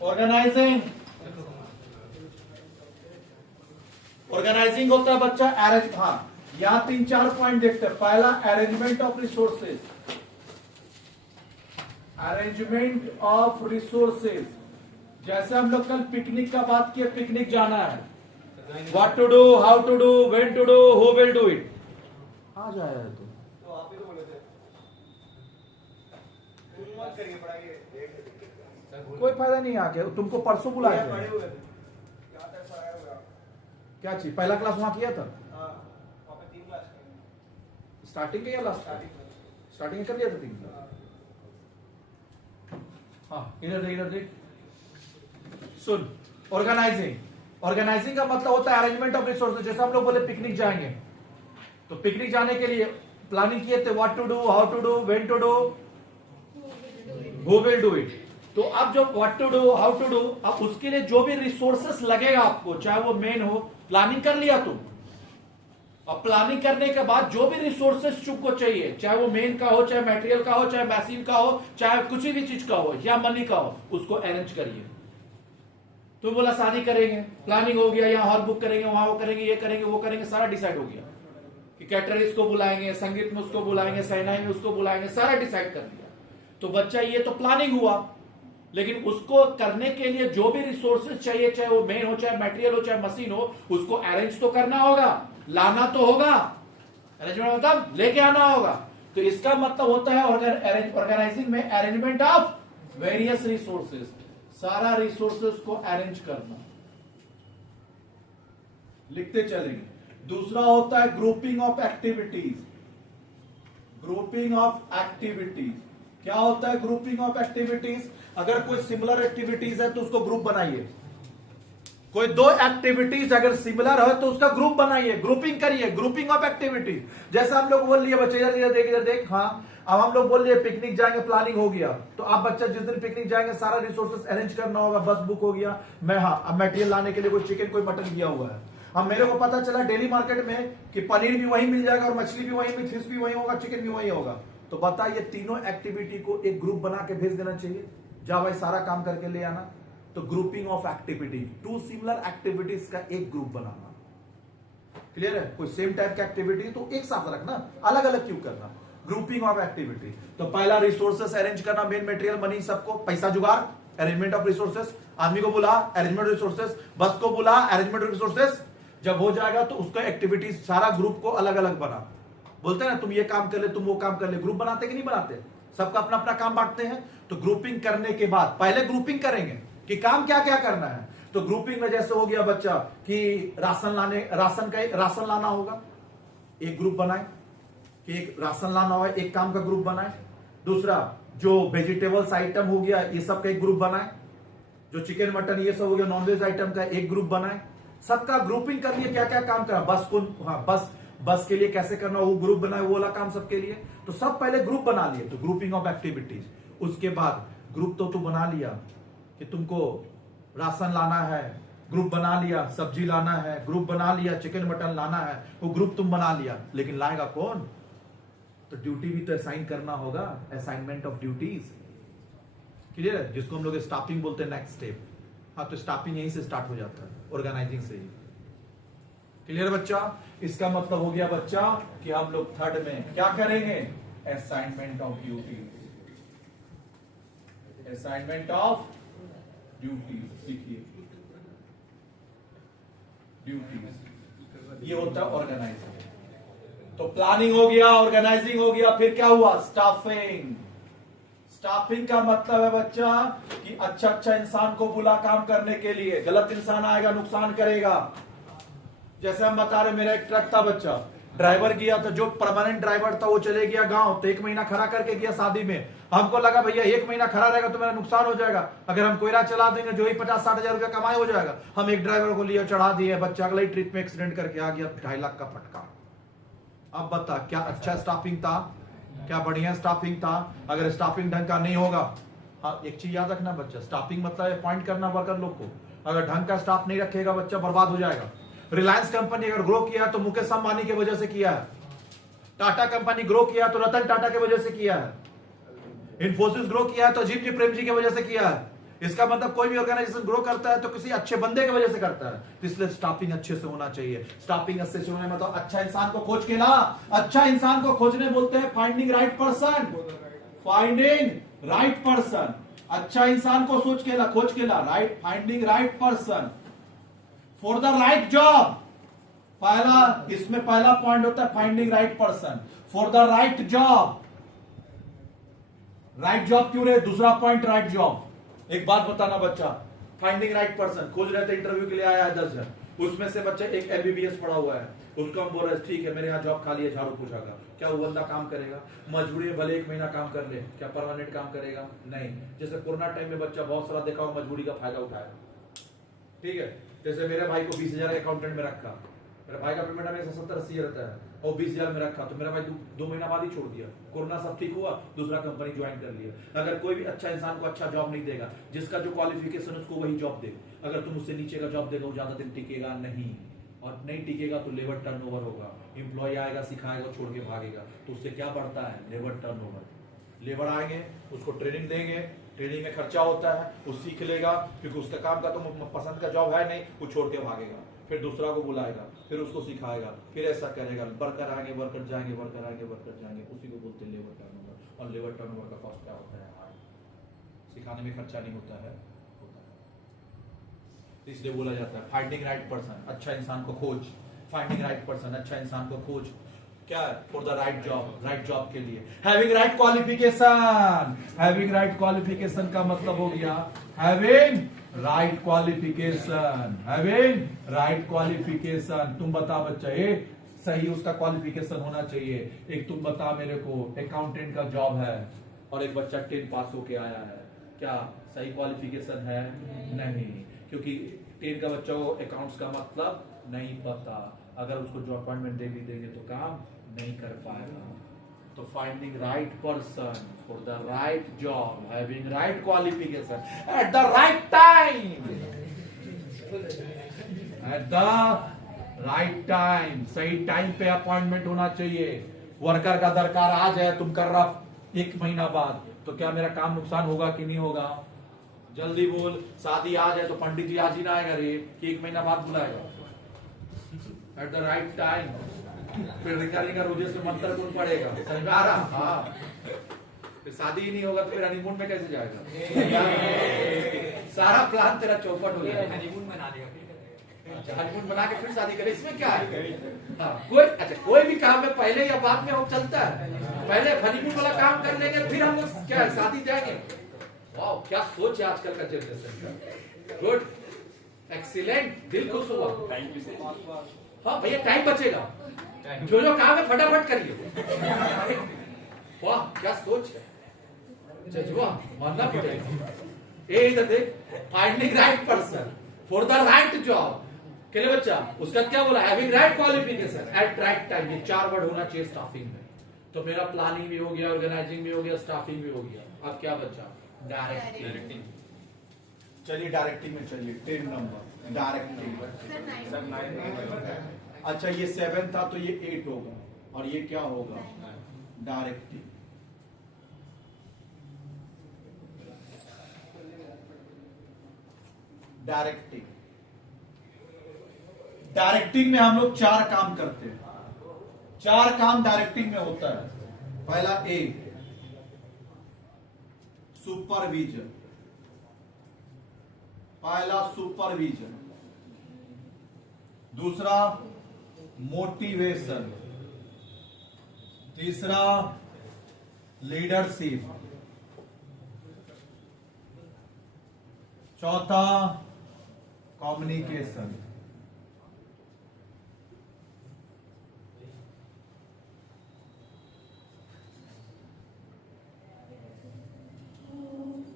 Organising, organising होता है बच्चा अरेंज। हाँ, यहां 3-4 पॉइंट देखते हैं। पहला arrangement of resources, arrangement of resources. जैसे हम लोग कल पिकनिक का बात किया, पिकनिक जाना है, what to do, how to do, when to do, who will do it. आ जाएगा तो आप ही तो बोले थे मत करिए पढ़ाई, कोई फायदा नहीं आके, तुमको परसों बुलाया था। पढ़े हुए थे क्या तक आया होगा। क्या चीज, पहला क्लास वहां किया था? हां वहां पे 3 क्लास स्टार्टिंग के या लास्ट? स्टार्टिंग कर लिया था 3 क्लास। हाँ, इधर देख, इधर देख, सुन। ऑर्गेनाइजिंग, ऑर्गेनाइजिंग का मतलब होता है अरेंजमेंट ऑफ रिसोर्सेज। जैसे हम लोग बोले पिकनिक जाएंगे, तो पिकनिक जाने के लिए प्लानिंग किए थे, what to do, how to do, when to do, who will do it. तो अब जो what to do, how to do, अब उसके लिए जो भी रिसोर्सेस लगेगा आपको, चाहे वो मेन हो, प्लानिंग कर लिया तुम। अब प्लानिंग करने के बाद जो भी रिसोर्सेस तुमको चाहिए, चाहे वो मेन का हो, चाहे मटेरियल का हो, चाहे मशीन का हो, चाहे कुछ भी चीज का हो या मनी का हो, उसको अरेंज करिए। तुम बोला शादी करेंगे, प्लानिंग हो गया, यहाँ हॉल बुक करेंगे, वहां वो करेंगे, ये करेंगे, वो करेंगे, सारा डिसाइड हो गया कि कैटरिस्ट को बुलाएंगे, संगीत में उसको बुलाएंगे, सहनाई में उसको बुलाएंगे, सारा डिसाइड कर लिया। तो बच्चा ये तो प्लानिंग हुआ, लेकिन उसको करने के लिए जो भी रिसोर्सेज चाहिए, चाहे वो मेन हो, चाहे मटेरियल हो, चाहे मशीन हो, उसको अरेंज तो करना होगा, लाना तो होगा। अरेंजमेंट मतलब लेके आना होगा। तो इसका मतलब होता है ऑर्गेनाइजिंग में अरेंजमेंट ऑफ वेरियस रिसोर्सेज, सारा रिसोर्सेज को अरेंज करना। लिखते चलेंगे। दूसरा होता है grouping of activities, grouping of activities. क्या होता है ग्रुपिंग ऑफ एक्टिविटीज? अगर कोई सिमिलर एक्टिविटीज है तो उसको ग्रुप बनाइए। कोई 2 एक्टिविटीज अगर सिमिलर है तो उसका ग्रुप बनाइए, ग्रुपिंग करिए, ग्रुपिंग ऑफ एक्टिविटीज। जैसे हम लोग बोल लिए बच्चे, इधर देख, इधर देख। हाँ, अब हम लोग बोल लिए पिकनिक जाएंगे, प्लानिंग हो गया। तो आप बच्चा जिस दिन पिकनिक जाएंगे सारा रिसोर्सेस अरेंज करना होगा, बस बुक हो गया। मैं हाँ, अब मटेरियल लाने के लिए कोई चिकन, कोई मटन किया हुआ है। अब मेरे को पता चला डेली मार्केट में कि पनीर भी वहीं मिल जाएगा और मछली भी वहीं, फिश भी वहीं होगा, चिकन भी वहीं होगा। तो बता, ये तीनों एक्टिविटी को एक ग्रुप बना के भेज देना चाहिए, जा भाई सारा काम करके ले आना। तो grouping of activities, 2 similar activities का एक ग्रुप बनाना। क्लियर है? कोई सेम टाइप का एक्टिविटी तो एक साथ रखना, अलग अलग क्यों करना? Grouping of activity. तो पहला रिसोर्सेस अरेंज करना, मेन मटेरियल, मनी, सबको, पैसा जुगाड़, अरेंजमेंट ऑफ रिसोर्सेस। आदमी को बुला, अरेंजमेंट रिसोर्सेस। बस को बुला, अरेंजमेंट रिसोर्सेस। जब हो जाएगा तो उसका एक्टिविटीज सारा ग्रुप को अलग अलग बना। बोलते हैं ना, तुम ये काम कर ले, तुम वो काम कर ले। ग्रुप बनाते कि नहीं बनाते? सबका अपना अपना काम बांटते हैं। तो ग्रुपिंग करने के बाद पहले ग्रुपिंग करेंगे कि काम क्या क्या करना है। तो ग्रुपिंग में जैसे हो गया बच्चा कि राशन लाना होगा, एक ग्रुप बनाए कि एक राशन लाना होगा, एक काम का ग्रुप बनाए। दूसरा, जो वेजिटेबल्स आइटम हो गया, ये सब का एक ग्रुप बनाए। जो चिकन मटन ये सब हो गया, नॉनवेज आइटम का एक ग्रुप बनाए। सबका ग्रुपिंग कर लिए, क्या क्या काम करा, बस को, हाँ बस के लिए कैसे करना, वो ग्रुप बनाए, वो वाला काम सबके लिए। तो सब पहले ग्रुप बना लिए, तो ग्रुपिंग ऑफ एक्टिविटीज। उसके बाद ग्रुप तो तू बना लिया कि तुमको राशन लाना है, ग्रुप बना लिया, सब्जी लाना है, ग्रुप बना लिया, चिकन मटन लाना है, वो ग्रुप तुम बना लिया। लेकिन लाएगा कौन? तो ड्यूटी भी तो असाइन करना होगा, असाइनमेंट ऑफ ड्यूटीज। क्लियर है? जिसको हम लोग स्टाफिंग बोलते हैं, नेक्स्ट स्टेप। हाँ, तो स्टाफिंग यहीं से स्टार्ट हो जाता है, ऑर्गेनाइजिंग से ही। क्लियर बच्चा? इसका मतलब हो गया बच्चा कि हम लोग थर्ड में क्या करेंगे? Assignment of duties, assignment of duties. देखिए, ड्यूटीज ये होता है ऑर्गेनाइजिंग। तो प्लानिंग हो गया, ऑर्गेनाइजिंग हो गया, फिर क्या हुआ? स्टाफिंग। स्टाफिंग का मतलब है बच्चा कि अच्छा इंसान को बुला काम करने के लिए। गलत इंसान आएगा, नुकसान करेगा। जैसे हम बता रहे, मेरा एक ट्रक था बच्चा, ड्राइवर गया था, जो परमानेंट ड्राइवर था वो चले गया गांव, तो 1 महीना खड़ा करके गया शादी में। हमको लगा भैया 1 महीना खड़ा रहेगा तो मेरा नुकसान हो जाएगा, अगर हम कोयला चला देंगे जो ही 50-60 हजार रुपया कमाई हो जाएगा। हम एक ड्राइवर को लिया, चढ़ा दिए, बच्चा अगले ट्रिप में एक्सीडेंट करके आ गया, 2.5 लाख का फटका। अब बता, क्या अच्छा स्टाफिंग था? क्या बढ़िया स्टाफिंग था? अगर स्टाफिंग ढंग का नहीं होगा, हाँ एक चीज याद रखना बच्चा, स्टाफिंग मतलब अपॉइंट करना वर्कर लोग को। अगर ढंग का स्टाफ नहीं रखेगा बच्चा, बर्बाद हो जाएगा। रिलायंस कंपनी अगर ग्रो किया तो मुकेश अंबानी की वजह से किया है। टाटा कंपनी ग्रो किया तो रतन टाटा की वजह से किया है। इन्फोसिस ग्रो किया है तो अजीत जी प्रेम जी की वजह से किया है। इसका मतलब कोई भी ऑर्गेनाइजेशन ग्रो करता है तो किसी अच्छे बंदे की वजह से करता है, तो इसलिए स्टाफिंग अच्छे से होना चाहिए। स्टाफिंग अच्छे से होने में मतलब अच्छा इंसान को खोज के ला। अच्छा इंसान को खोजने बोलते हैं finding right person, finding right person. अच्छा इंसान को सोच के ला, खोज के ला, right, finding right person for the right job. पहला, इसमें पहला पॉइंट होता है finding right person for the right job. Right job क्यों रहे? दूसरा पॉइंट राइट जॉब। एक बात बताना बच्चा, फाइंडिंग राइट पर्सन खोज रहे थे, इंटरव्यू के लिए आया है 10 जन, उसमें से बच्चा एक एमबीबीएस पढ़ा हुआ है, उसको हम बोल रहे ठीक है मेरे यहाँ जॉब खाली है, झाड़ू पोछा का, क्या वो बंदा काम करेगा? मजबूरी में भले 1 महीना काम कर ले, क्या परमानेंट काम करेगा? नहीं। जैसे कोरोना टाइम में बच्चा बहुत सारा देखा हो मजबूरी का फायदा उठाया, ठीक है। जैसे मेरे भाई को 20,000 अकाउंटेंट में रखा, मेरे भाई का पेमेंट हमेशा 70-80 रहता है, और 20,000 में रखा, तो मेरा भाई 2 महीना बाद ही छोड़ दिया। कोरोना सब ठीक हुआ, दूसरा कंपनी ज्वाइन कर लिया। अगर कोई भी अच्छा इंसान को अच्छा जॉब नहीं देगा, जिसका जो क्वालिफिकेशन उसको वही जॉब दे। अगर तुम उससे नीचे का जॉब देगा वो ज्यादा दिन टिकेगा नहीं, और नहीं टिकेगा तो लेबर टर्नओवर होगा। एम्प्लॉय आएगा, सिखाएगा, छोड़ के भागेगा, तो उससे क्या बढ़ता है? Labour turnover. लेबर आएंगे, उसको ट्रेनिंग देंगे, ट्रेनिंग में खर्चा होता है, वो सीख लेगा, क्योंकि उसका काम का तो पसंद का जॉब है नहीं, वो छोड़ के भागेगा, फिर दूसरा को बुलाएगा, फिर उसको सिखाएगा, फिर ऐसा करेगा। वर्कर आएंगे, वर्कर जाएंगे, वर्कर आएंगे, वर्कर जाएंगे, उसी को बोलते हैं लेबर टर्नओवर। और लेबर टर्नओवर का कॉस्ट क्या होता है? सिखाने में खर्चा नहीं होता है, इसलिए बोला जाता है फाइंडिंग राइट पर्सन, अच्छा इंसान को खोज। फाइंडिंग राइट पर्सन, अच्छा इंसान को खोज, क्या? For the right job, right job के लिए। Having right qualification, having right qualification का मतलब हो गया having right qualification, having right qualification. तुम बता बच्चा, ये सही उसका क्वालिफिकेशन होना चाहिए। एक तुम बता मेरे को, अकाउंटेंट का जॉब है और एक बच्चा 10 पास होके आया है, क्या सही क्वालिफिकेशन है? नहीं, क्योंकि 10 का बच्चा को अकाउंट्स का मतलब नहीं पता। अगर उसको जो अपॉइंटमेंट दे भी देंगे तो काम नहीं कर पाएगा। तो finding right person for the right job, having right qualification eight the right time, eight the right time. सही टाइम पे अपॉइंटमेंट होना चाहिए। वर्कर का दरकार आज है, तुम कर रहा 1 महीना बाद, तो क्या मेरा काम नुकसान होगा कि नहीं होगा? जल्दी बोल। शादी आज है तो पंडित जी आज ही ना आएगा रे, कि 1 महीना बाद बुलाएगा? At the right time. फिर रिंगा रिंगा रोजे से मंत्र कौन पड़ेगा? समझ में आ रहा? हाँ। फिर शादी ही नहीं होगा तो फिर हनीमून में कैसे जाएगा? सारा प्लान तेरा चौपट हो जाएगा। हनीमून बना देगा, अच्छा, हनीमून बना के फिर शादी करे, इसमें क्या है? हाँ, कोई भी काम है पहले या बाद में हो चलता है। पहले हनीमून वाला काम कर लेंगे, फिर हम लोग क्या शादी जाएंगे। वाह, क्या सोच है आजकल का जनरेशन का। गुड, एक्सीलेंट, दिल खुश हुआ। Thank you so much. हाँ भैया, टाइम बचेगा, जो जो काम है फटाफट करिए। वाह, क्या सोच है, जज्बा मानना पड़ेगा। ए इधर देख, finding right person for the right job के लिए बच्चा, उसका क्या बोला? Having right qualification at right time. ये 4 वर्ड होना चाहिए स्टाफिंग में। तो मेरा प्लानिंग भी हो गया, ऑर्गेनाइजिंग भी हो गया, स्टाफिंग भी हो गया। अब क्या बचा? डायरेक्टिंग। चलिए डायरेक्टिंग में चलिए। 10 नंबर डायरेक्टिंग। अच्छा, ये 7 था तो ये 8 होगा, और ये क्या होगा? डायरेक्टिंग। डायरेक्टिंग, डायरेक्टिंग में हम लोग 4 काम करते हैं। 4 काम डायरेक्टिंग में होता है। पहला ए, सुपरविजन। पहला सुपरविजन। दूसरा मोटिवेशन। तीसरा लीडरशिप। चौथा कम्युनिकेशन।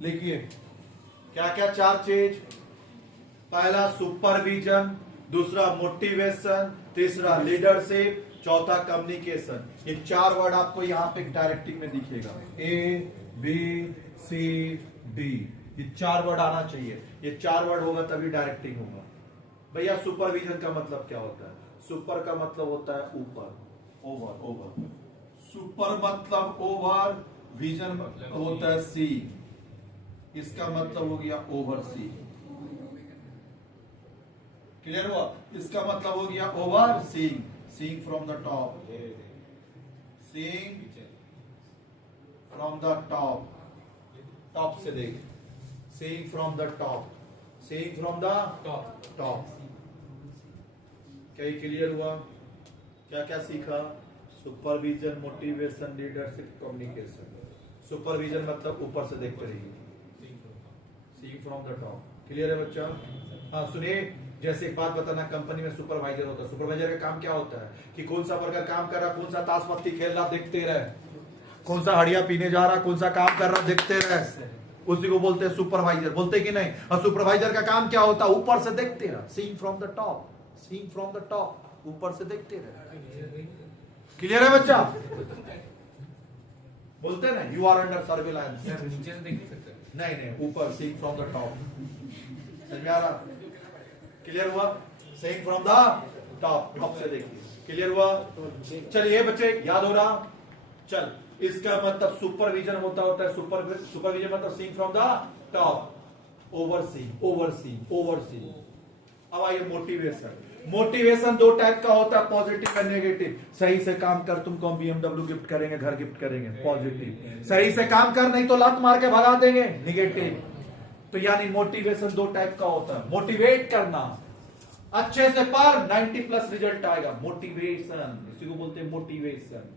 लिखिए क्या क्या 4 चीज। पहला सुपरविजन, दूसरा मोटिवेशन, तीसरा लीडरशिप, चौथा कम्युनिकेशन। ये 4 वर्ड आपको यहाँ पे डायरेक्टिंग में दिखेगा। ए बी सी डी, ये 4 वर्ड आना चाहिए। ये 4 वर्ड होगा तभी डायरेक्टिंग होगा। भैया सुपरविजन का मतलब क्या होता है? सुपर का मतलब होता है ऊपर, ओवर, ओवर। सुपर मतलब ओवर, विजन होता है सी। इसका मतलब हो गया ओवरसी। क्लियर हुआ? इसका मतलब हो गया over seeing, seeing from the top, seeing from the top, top से देख, seeing from the top, seeing from the top. क्या क्लियर हुआ? क्या क्या सीखा? Supervision, motivation, leadership, communication. Supervision मतलब ऊपर से देखते रहिए, seeing from the top. Clear है बच्चा? हाँ सुनिए, जैसे एक बात बताना, कंपनी में सुपरवाइजर होता है। सुपरवाइजर का काम क्या होता है कि कौन सा वर्कर काम कर रहा, कौन सा ताश पत्ती खेल रहा देखते रहे, कौन सा हड़िया पीने जा रहा, कौन सा काम कर रहा देखते रहे, उसी को बोलते हैं सुपरवाइजर। बोलते कि नहीं? और सुपरवाइजर का काम क्या होता है? ऊपर से देखते रहे, seeing from the top, seeing from the top, ऊपर से देखते रहे। क्लियर है बच्चा? बोलते हैं ना, यू आर अंडर सर्विलांस। नीचे से देख नहीं सकते? नहीं नहीं, ऊपर, सीइंग फ्रॉम द टॉप। समझ में आ रहा? क्लियर हुआ? Seeing from the top, top से देखिए। क्लियर हुआ? चलिए बच्चे, याद हो रहा? चल, इसका मतलब सुपरविजन होता है सुपरविजन मतलब seeing from the top, overseeing, overseeing, overseeing. अब आइए मोटिवेशन। मोटिवेशन दो टाइप का होता है, पॉजिटिव और नेगेटिव। सही से काम कर, तुमको हम BMW गिफ्ट करेंगे, घर गिफ्ट करेंगे, पॉजिटिव। सही से काम कर, नहीं तो लात मार के भगा देंगे, नेगेटिव। तो यानी मोटिवेशन दो टाइप का होता है। मोटिवेट करना, अच्छे से पढ़, 90+ रिजल्ट आएगा, मोटिवेशन, इसी को बोलते हैं मोटिवेशन।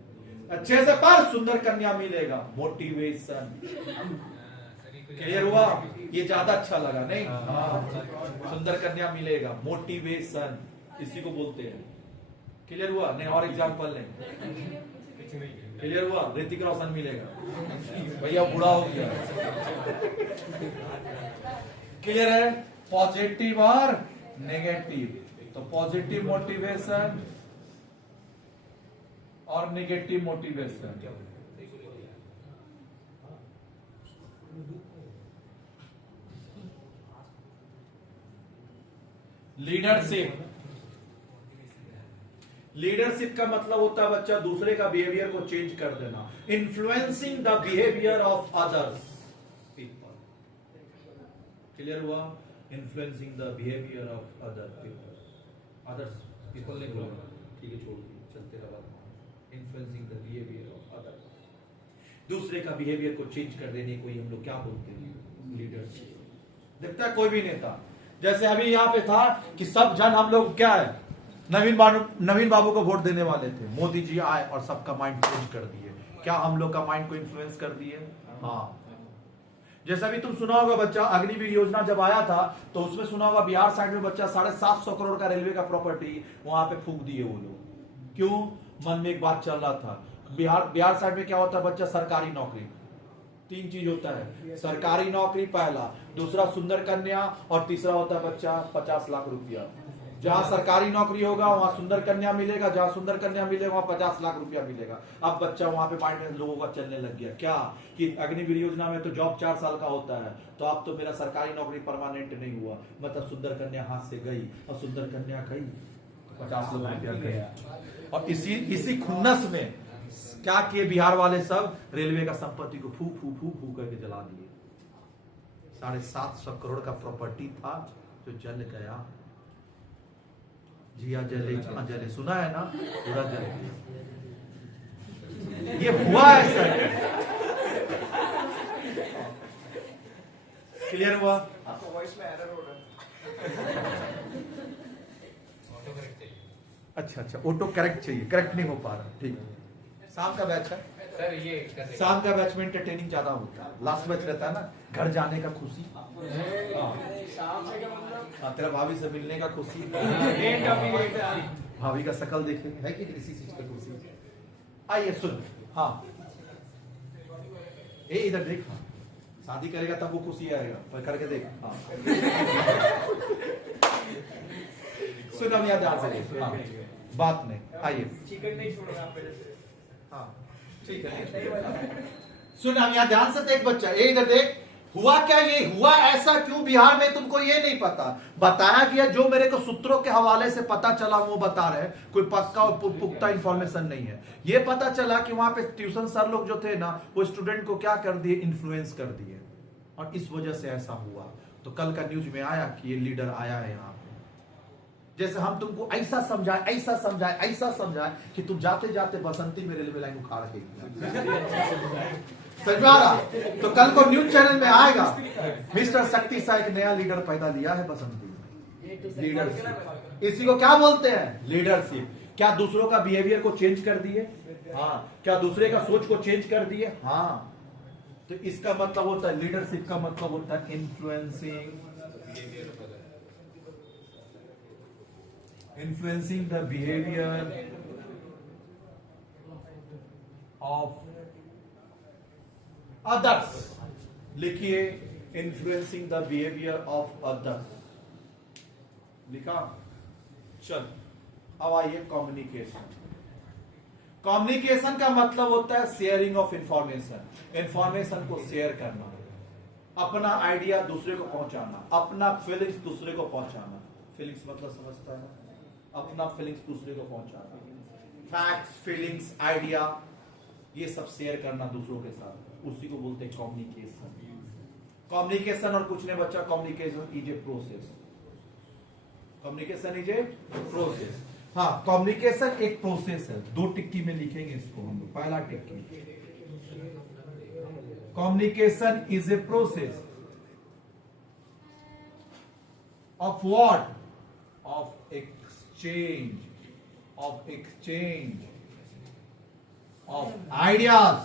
अच्छे से पढ़, सुंदर कन्या मिलेगा, मोटिवेशन। क्लियर हुआ? ये ज्यादा अच्छा लगा नहीं? हाँ, सुंदर कन्या मिलेगा, मोटिवेशन, इसी को बोलते हैं। क्लियर हुआ? नहीं और एग्जांपल नहीं। क्लियर हुआ? ऋतिक रोशन मिलेगा, भैया बूढ़ा हो गया। क्लियर है? पॉजिटिव और नेगेटिव। तो पॉजिटिव मोटिवेशन और नेगेटिव मोटिवेशन। लीडरशिप, लीडरशिप का मतलब होता है बच्चा दूसरे का बिहेवियर को चेंज कर देना, influencing the behaviour of others people. Clear हुआ? Influencing the behaviour of other people, others people नहीं बोला, ठीक है छोड़ दिए, चलते रहा। Influencing the behaviour of other, दूसरे का बिहेवियर को चेंज कर देने को ही हम लोग क्या बोलते हैं? लीडरशिप। देखता है कोई भी नेता, जैसे अभी यहाँ पे था कि सब जन हम लोग क्या है, नवीन बाबू को वोट देने वाले थे, मोदी जी आए और सबका माइंड चेंज कर दिए। क्या हम लोग का माइंड को इन्फ्लुएंस कर दिए? हाँ। जैसा भी तुम सुना होगा बच्चा, अग्निवीर योजना जब आया था तो उसमें सुना होगा बिहार साइड में बच्चा 750 करोड़ का रेलवे का प्रॉपर्टी वहां पे फूंक दिए वो लोग। क्यों? मन में एक बात चल रहा था, बिहार साइड में क्या होता है बच्चा? सरकारी नौकरी, 3 चीज होता है, सरकारी नौकरी पहला, दूसरा सुंदर कन्या, और तीसरा होता है बच्चा 50 लाख रुपया। जहां सरकारी नौकरी होगा वहां सुंदर कन्या मिलेगा, जहां सुंदर कन्या मिलेगा वहां 50 लाख रुपया मिलेगा। अब बच्चा वहां पे माइंड में लोगों का चलने लग गया क्या कि अग्निवीर योजना में तो जॉब 4 साल का होता है, तो अब तो मेरा सरकारी नौकरी परमानेंट नहीं हुआ, मतलब सुंदर कन्या हाथ से गई, और सुंदर कन्या गई 50 लाख रुपया गई। और इसी खुन्नस में क्या किए बिहार वाले सब? रेलवे का संपत्ति को फूक फूक फूक फूक करके जला दिए। 750 करोड़ का प्रॉपर्टी था जो जल गया। जिया जले जले, सुना है ना? पूरा जल गया। ये हुआ है सर। क्लियर हुआ? आपको वॉइस में एरर हो रहा है। ऑटो करेक्ट चाहिए। अच्छा, ऑटो करेक्ट चाहिए, करेक्ट नहीं हो पा रहा। ठीक, शाम का बैच है सर, ये कर शाम का बैच में एंटरटेनिंग ज्यादा होता है, लास्ट बैच रहता है ना घर जाने का खुशी, शाम से क्या मतलब? हाँ, तेरा भाभी से मिलने का खुशी, मेन टॉपिक है। भाभी का शकल देखने है कि इसी चीज का खुशी। आइए सुन, हाँ ए इधर देख, हाँ शादी करेगा तब वो खुशी आएगा, पर करके देख। हाँ सुन हम याद ध्यान से देख, हाँ बात नहीं। आइए चिकन नहीं छोड़ेगा आप पहले से। हाँ ठीक है, सुन हम यहाँ ध्यान से देख बच्चा, ये इधर देख। हुआ क्या? ये हुआ ऐसा क्यों बिहार में, तुमको ये नहीं पता। बताया गया, जो मेरे को सूत्रों के हवाले से पता चला वो बता रहे, कोई पक्का और पुख्ता इंफॉर्मेशन नहीं है। ये पता चला कि वहां पे ट्यूशन सर लोग जो थे ना, वो स्टूडेंट को क्या कर दिए? इन्फ्लुएंस कर दिए। और इस वजह से ऐसा हुआ। तो कल का न्यूज में आया कि ये लीडर आया है यहाँ पे, जैसे हम तुमको ऐसा समझाए कि तुम जाते जाते बसंती में रेलवे लाइन उखाड़ के समझा रहा। तो कल को न्यूज चैनल में आएगा मिस्टर शक्ति शाह एक नया लीडर पैदा लिया है बसंती में। लीडरशिप, इसी को क्या बोलते हैं? लीडरशिप। क्या दूसरों का बिहेवियर को चेंज कर दिए? हाँ। क्या दूसरे का सोच को चेंज कर दिए? हाँ। तो इसका मतलब होता है, लीडरशिप का मतलब होता है influencing the behaviour of others. लिखिए, influencing the behaviour of others. लिखा? चल, अब आइए कम्युनिकेशन। कम्युनिकेशन का मतलब होता है शेयरिंग ऑफ इंफॉर्मेशन। इंफॉर्मेशन को शेयर करना, अपना आइडिया दूसरे को पहुंचाना, अपना फीलिंग्स दूसरे को पहुंचाना। फीलिंग्स मतलब समझता है ना? अपना फीलिंग्स दूसरे को पहुंचाना, फैक्ट्स, फीलिंग्स, आइडिया, ये सब शेयर करना दूसरों के साथ, उसी को बोलते हैं कम्युनिकेशन। कम्युनिकेशन और कुछ नहीं बच्चा, communication is a process. Communication is a process. हाँ, कम्युनिकेशन एक प्रोसेस है। 2 टिक्की में लिखेंगे इसको हम लोग। पहला टिक्की, communication is a process of what? Of exchange of ideas,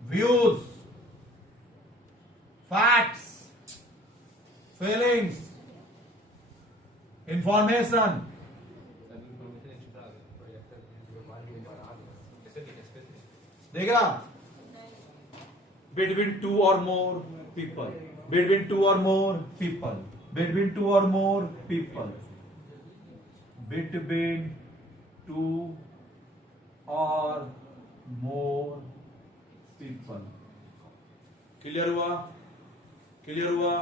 views, facts, feelings, information. देगा? बिटवीन 2 और मोर पीपल, बिटवीन 2 और मोर पीपल, बिटवीन 2 और मोर पीपल, बिटवीन 2 और मोर पीपल। क्लियर हुआ? क्लियर हुआ?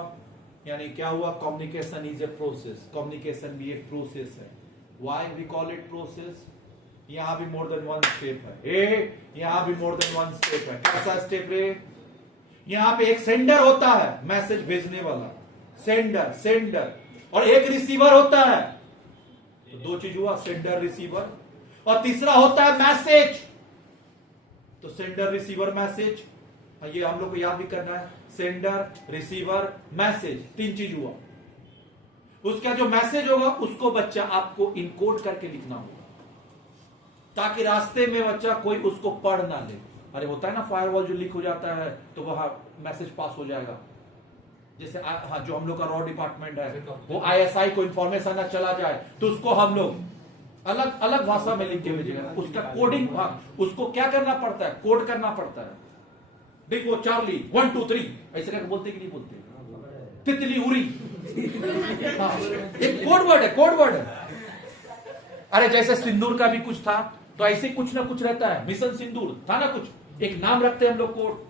यानी क्या हुआ? Communication is a process. Communication भी एक प्रोसेस है। Why we call it process? यहां भी मोर देन 1 स्टेप है। यहां भी मोर देन 1 स्टेप है। कैसा स्टेप है? यहां पे एक सेंडर होता है, मैसेज भेजने वाला, सेंडर, और एक रिसीवर होता है। तो 2 चीज हुआ, सेंडर, रिसीवर। और तीसरा होता है मैसेज। तो सेंडर, रिसीवर, मैसेज, ये हम लोग को याद भी करना है। सेंडर, रिसीवर, मैसेज, 3 चीज हुआ। उसका जो मैसेज होगा उसको बच्चा आपको इनकोड करके लिखना होगा, ताकि रास्ते में बच्चा कोई उसको पढ़ ना ले। अरे होता है ना फायरवॉल जो लीक हो जाता है तो वहां मैसेज पास हो जाएगा। जैसे हाँ, जो हम लोग का रॉ डिपार्टमेंट है, वो ISI को इंफॉर्मेशन ना चला जाए तो उसको हम लोग अलग अलग भाषा में लिख के भेजेगा। उसका कोडिंग, उसको क्या करना पड़ता है? कोड करना पड़ता है। देखो चार्ली 1 2 3 ऐसे करके बोलते कि नहीं बोलते? तितली उड़ी, एक कोड वर्ड है, कोड वर्ड है। अरे जैसे सिंदूर का भी कुछ था, तो ऐसे कुछ ना कुछ रहता है। मिशन सिंदूर था ना, कुछ एक नाम रखते हैं हम लोग, कोड।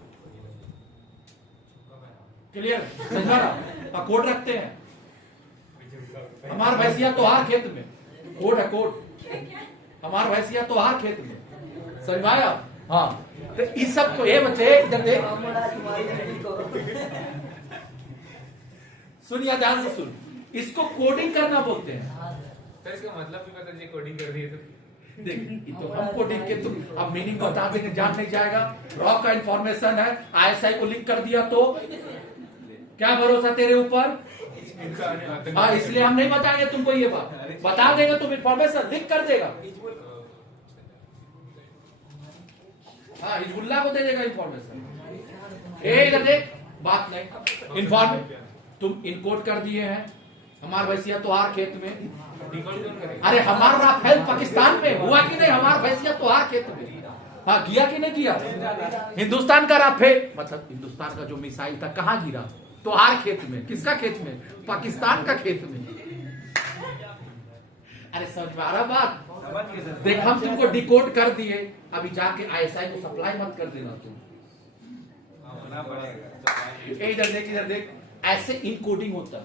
क्लियर? समझा? कोड रखते हैं। हमार भैंसिया तो हर खेत में, कोड है, कोड। हमार भैंसिया तो हर खेत में, समझ में आया? हाँ, तो इस सब को ये बच्चे इधर देख, सुनिए ध्यान से सुन, इसको कोडिंग करना बोलते हैं। तो इसका मतलब भी पता नहीं, कोडिंग कर दी है तो देख, तो हम कोडिंग के तुम अब मीनिंग बता देंगे, जान नहीं जाएगा। रॉ का इंफॉर्मेशन है, ISI को लिंक कर दिया तो क्या भरोसा तेरे ऊपर? हाँ, इसलिए हम नहीं बताएंगे तुमको ये बात। बता देंगे तुम इंफॉर्मेशन लिंक कर देगा। हाँ, हिजबुल्लाह को दे देगा इंफॉर्मेशन। इधर देख, बात नहीं, इन्फॉर्म तुम इनकोड कर दिए हैं। हमार भैंसिया तोहार खेत में, अरे हमारा राफेल पाकिस्तान में हुआ कि नहीं? हमार भैंसिया तोहार खेत में, हाँ, किया कि नहीं किया? हिंदुस्तान का राफेल, मतलब हिंदुस्तान का जो मिसाइल था कहाँ गिरा? तोहार खेत में। किसका खेत में? पाकिस्तान का खेत में। अरे समझ में आ रहा बात? देख, हम तुमको डिकोड कर दिए, अभी जाके ISI को सप्लाई मत कर देना तुम। इधर देख, इधर देख, ऐसे इनकोडिंग होता है।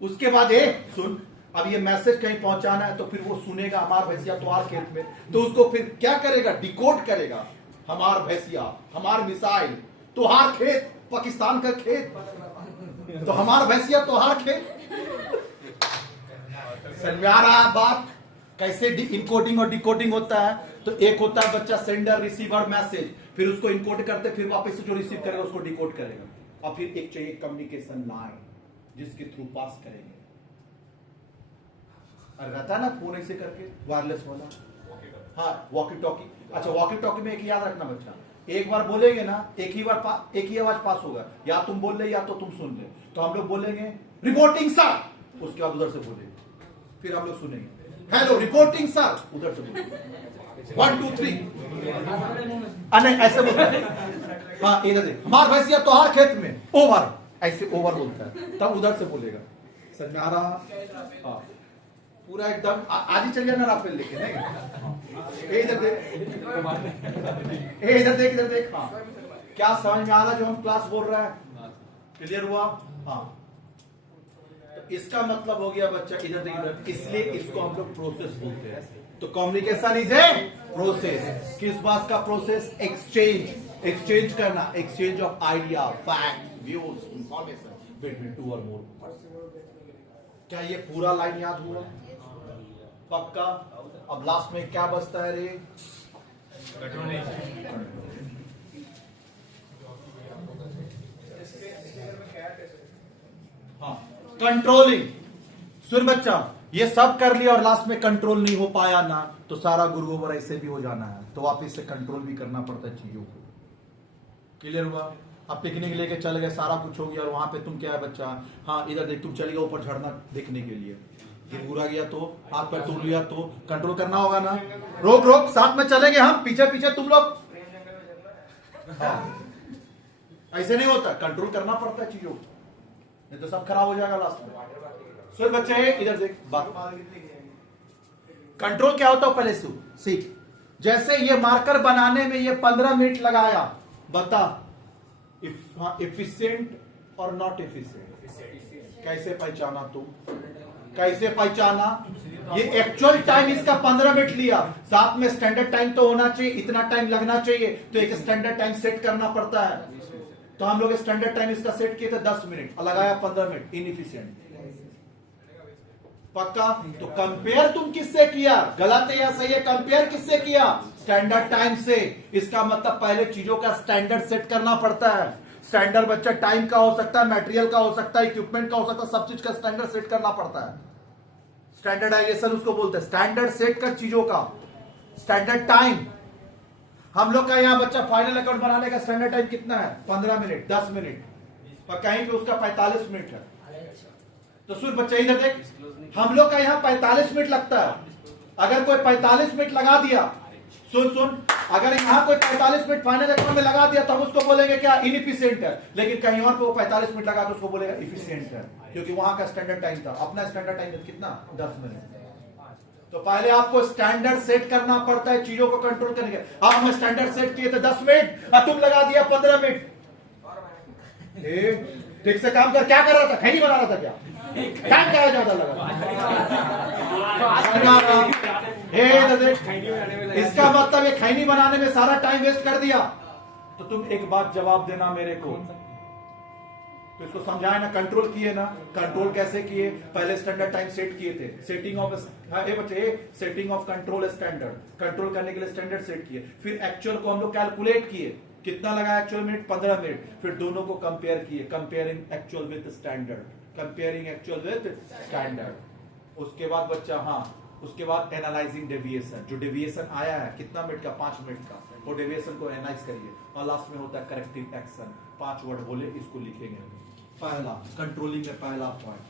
उसके बाद सुन, अब ये मैसेज कहीं पहुंचाना है तो फिर वो सुनेगा हमारा भैंसिया तोहार खेत में, तो उसको फिर क्या करेगा? डिकोड करेगा। हमार भैंसिया, हमार मिसाइल, तोहार खेत पाकिस्तान का खेत, तो हमार भैंसिया तोहार खेत। समझ में आ रहा है बात कैसे इनकोडिंग और डिकोडिंग होता है? तो एक होता है बच्चा सेंडर रिसीवर मैसेज, फिर उसको इनकोड करते, फिर वापस से जो रिसीव करेगा उसको डिकोड करेगा, और फिर एक चाहिए कम्युनिकेशन लाइन जिसके थ्रू पास करेंगे। और रहता है ना फोन ऐसे करके वायरलेस वाला, हाँ वॉकी टॉकी। अच्छा वॉकी टॉकी में एक याद रखना बच्चा, एक बार बोलेंगे ना एक ही आवाज पास होगा, या तुम बोल ले या तो तुम सुन ले। तो हम लोग बोलेंगे रिपोर्टिंग सर, उसके बाद उधर से बोलेंगे, फिर हम लोग सुनेंगे हेलो रिपोर्टिंग सर, उधर से बोलेंगे 1 2 3, नहीं ऐसे बोलता है। हाँ इधर से हमार भैंसिया तोहार खेत में, ओवर, ऐसे ओवर बोलता है, तब उधर से बोलेगा। समझ में आ रहा? हाँ पूरा एकदम आज ही चल जाना राफेल लेके, नहीं इधर देख, इधर देख, इधर देख। हाँ क्या समझ में आ रहा जो हम क्लास बोल रहे हैं? क्लियर हुआ? हाँ तो इसका मतलब हो गया बच्चा इधर देख इधर, इसलिए इसको हम लोग प्रोसेस बोलते हैं। तो कम्युनिकेशन इज ए प्रोसेस। किस बात का प्रोसेस? एक्सचेंज, एक्सचेंज करना, exchange of idea, fact, views, information between two और मोर पर्सन। क्या ये पूरा लाइन याद हुआ? पक्का? अब लास्ट में क्या बचता है रे? हाँ कंट्रोलिंग। सुन बच्चा, ये सब कर लिया और लास्ट में कंट्रोल नहीं हो पाया ना, तो सारा गुरु ओवर ऐसे भी हो जाना है, तो वापिस से कंट्रोल भी करना पड़ता है चीजों को। क्लियर हुआ? अब पिकनिक लेके चल गए, सारा कुछ हो गया, और वहां पे तुम क्या है बच्चा, हाँ इधर देख, तुम चले गए ऊपर झरना देखने के लिए, गिरा गया तो, हाथ पैर टूट लिया तो कंट्रोल करना होगा ना। रोक रोक, साथ में चलेंगे हम, पीछे पीछे तुम लोग। हाँ। ऐसे नहीं होता, कंट्रोल करना पड़ता है चीजों को, नहीं तो सब खराब हो जाएगा लास्ट में। सुन बच्चे इधर देख, बात कंट्रोल क्या होता है पहले सीख। जैसे ये मार्कर बनाने में ये 15 मिनट लगाया, बता इफिशिएंट और नॉट इफिशिएंट कैसे पहचाना? तू कैसे पहचाना? ये एक्चुअल टाइम इसका 15 मिनट लिया, साथ में स्टैंडर्ड टाइम तो होना चाहिए, इतना टाइम लगना चाहिए, तो एक स्टैंडर्ड टाइम सेट करना पड़ता है। तो हम लोग स्टैंडर्ड टाइम इसका सेट किए थे 10 मिनट और लगाया 15 मिनट, इनएफिशिएंट। पक्का? तो कंपेयर तुम किससे किया? गलत है या सही है? कंपेयर किससे किया? स्टैंडर्ड टाइम से। इसका मतलब पहले चीजों का स्टैंडर्ड सेट करना पड़ता है। स्टैंडर्ड बच्चा टाइम का हो सकता है, मटेरियल का हो सकता है, इक्विपमेंट का हो सकता है, सब चीज का स्टैंडर्ड सेट करना पड़ता है। स्टैंडर्डाइजेशन उसको बोलते हैं, स्टैंडर्ड सेट कर चीजों का। स्टैंडर्ड टाइम हम लोग का यहाँ बच्चा फाइनल अकाउंट बनाने का स्टैंडर्ड टाइम कितना है? 15 मिनट, 10 मिनट, और कहीं पे उसका 45 मिनट है। तो सुन बच्चा इधर देख, हम लोग का यहाँ 45 मिनट लगता है। अगर कोई 45 मिनट लगा दिया, सुन, अगर यहाँ कोई 45 मिनट फाइनल अकाउंट में लगा दिया तो हम उसको बोलेंगे क्या? इनएफिशिएंट है। लेकिन कहीं और पे वो 45 मिनट लगा तो उसको बोलेगा इफिशिएंट है, क्योंकि वहां का स्टैंडर्ड टाइम था। अपना स्टैंडर्ड टाइम कितना? 10 मिनट। तो पहले आपको स्टैंडर्ड सेट करना पड़ता है चीजों को कंट्रोल करने के। अब हम स्टैंडर्ड सेट किए थे 10 मिनट और तुम लगा दिया 15 मिनट। ठीक से काम कर। क्या कर रहा था? खैनी बना रहा था क्या? टाइम क्या ज्यादा लगा? इसका मतलब ये खैनी बनाने में सारा टाइम वेस्ट कर दिया। तो तुम एक बात जवाब देना मेरे को, तो इसको समझाए ना, कंट्रोल किए ना। कंट्रोल कैसे किए? पहले स्टैंडर्ड टाइम सेट किए थे, setting of setting of control standard, control करने के लिए स्टैंडर्ड सेट किए। फिर एक्चुअल को हम लोग कैलकुलेट किए, कितना लगा एक्चुअल मिनट? 15 मिनट। फिर दोनों को कंपेयर किए, comparing actual with standard, comparing actual with standard. उसके बाद बच्चा, हाँ उसके बाद एनालाइजिंग डेविएशन, जो डेविएशन आया है कितना मिनट का? 5 मिनट का, वो डेविएशन को एनालाइज करिए। और लास्ट में होता है करेक्टिव एक्शन। 5 वर्ड बोले, इसको लिखेंगे। पहला कंट्रोलिंग में पहला पॉइंट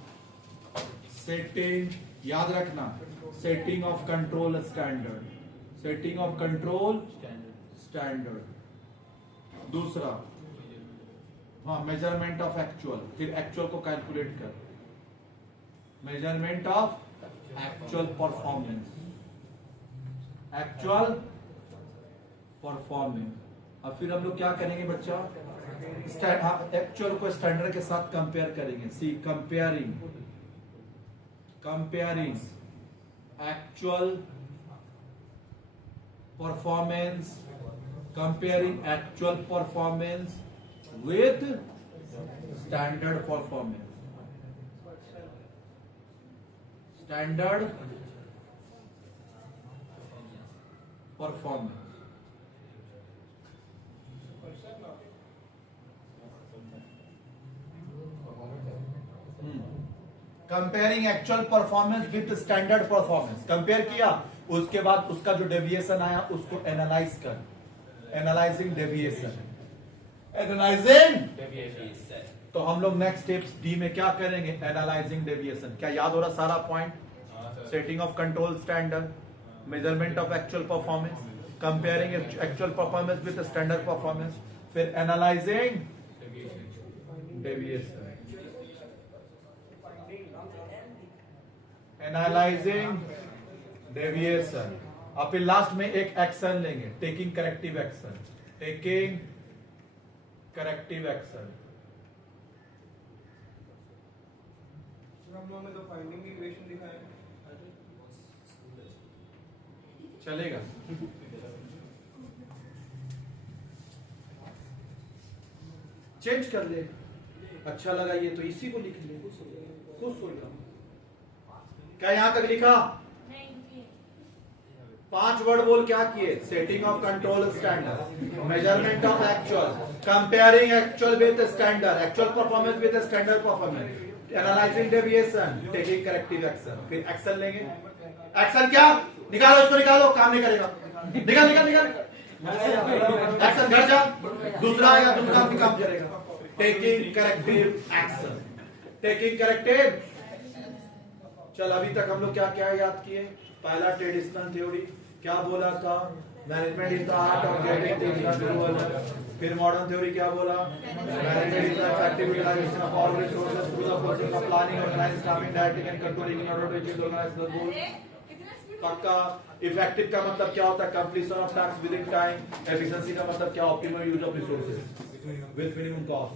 सेटिंग, याद रखना, setting of control standard, setting of control standard. दूसरा, हाँ मेजरमेंट ऑफ एक्चुअल, फिर एक्चुअल को कैलकुलेट कर, measurement of actual performance, actual performance. और फिर हम लोग क्या करेंगे बच्चा? एक्चुअल को स्टैंडर्ड के साथ कंपेयर करेंगे। See comparing, comparing actual performance Comparing actual performance with standard performance. Standard performance. Comparing actual performance with standard performance. Compare किया, उसके बाद उसका जो डेविएशन आया उसको एनालाइज कर. Analysing deviation. एनालाइजिंग. तो हम लोग नेक्स्ट स्टेप्स डी में क्या करेंगे? Analysing deviation. क्या याद हो रहा सारा point? Setting of control standard, measurement of actual performance, comparing actual performance with standard performance, फिर एनालाइजिंग डेविएशन. Analysing deviation. और फिर लास्ट में एक एक्शन लेंगे, taking corrective action. Taking corrective action. हम लोगों ने तो फाइंडिंग की इक्वेशन दिखाया है. चलेगा? चेंज कर ले. अच्छा लगा ये तो इसी को लिख ले. खुश हो जाओ. क्या यहां तक लिखा? 5 वर्ड बोल. क्या किए? Setting of control standard, measurement of actual, comparing actual with standard, actual performance with standard performance, analysing deviation, taking corrective action. फिर एक्शन लेंगे. एक्शन क्या? निकालो इसको, निकालो. काम नहीं करेगा. निकाल निकाल निकाल. एक्शन घर जा. दूसरा आएगा, दूसरा भी काम करेगा. Taking corrective action. Taking corrective. चल अभी तक हम लोग क्या क्या याद किए? पहला ट्रेडिशनल थ्योरी क्या बोला था? Management is the art of getting things done. फिर मॉडर्न थ्योरी क्या बोला? Management is the effective utilisation of all resources through the process of planning, organising, staffing, directing and controlling in order to achieve organized goal. पक्का. Effective का मतलब क्या होता है? Completion of task within time. Efficiency का मतलब क्या? Optimal use of resources with minimum cost,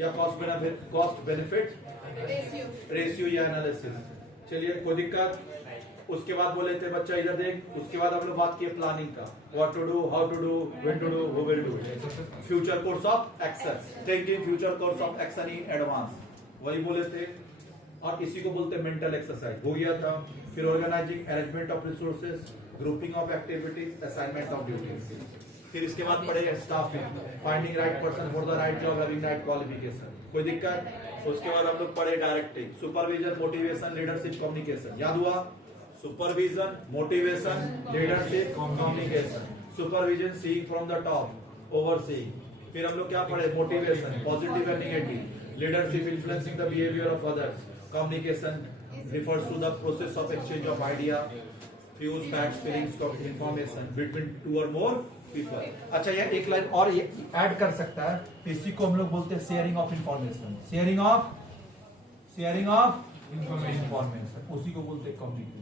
या कॉस्ट बेनिफिट रेशियो या एनालिसिस. चलिए, कोई दिक्कत? उसके बाद बोले थे बच्चा इधर देख. उसके बाद हम लोग बात किए प्लानिंग का. What to do, how to do, when to do, who will do. Future course of action. Thinking future course of action in advance. वही बोले थे. और इसी को बोलते हैं मेंटल एक्सरसाइज. हो गया था. फिर organising arrangement of resources, grouping of activities, assignment of duties. फिर इसके बाद पढ़ेगा staffing, finding right person for the right job, having right qualification. कोई दिक्कत? उसके बाद हम लोग पढ़े directing, supervision, motivation, leadership, communication. याद हुआ? Supervision, motivation, leadership, communication. Supervision seeing from the top, overseeing. फिर हम लोग क्या पढ़े? Motivation, positive and negative. Leadership, influencing the behaviour of others. Communication refers to the process of exchange of idea, views, facts, feelings, information between two or more people. अच्छा, ये एक line और ये ऐड कर सकता है. इसी को हम लोग बोलते हैं sharing of information. Sharing of information. उसी को बोलते हैं कम्युनिकेशन.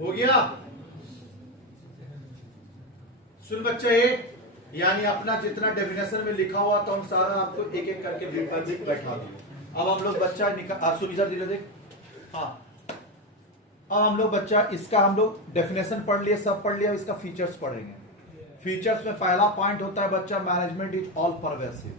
हो गया? सुन बच्चे, यानी अपना जितना डेफिनेशन में लिखा हुआ तो हम सारा आपको एक एक करके ब्रिक बाय ब्रिक बैठा देंगे. अब हम लोग बच्चा सुन इधर धीरे देख. हाँ, अब हम लोग बच्चा इसका हम लोग डेफिनेशन पढ़ लिए, सब पढ़ लिया. इसका फीचर्स पढ़ेंगे. फीचर्स में पहला पॉइंट होता है बच्चा, management is all pervasive.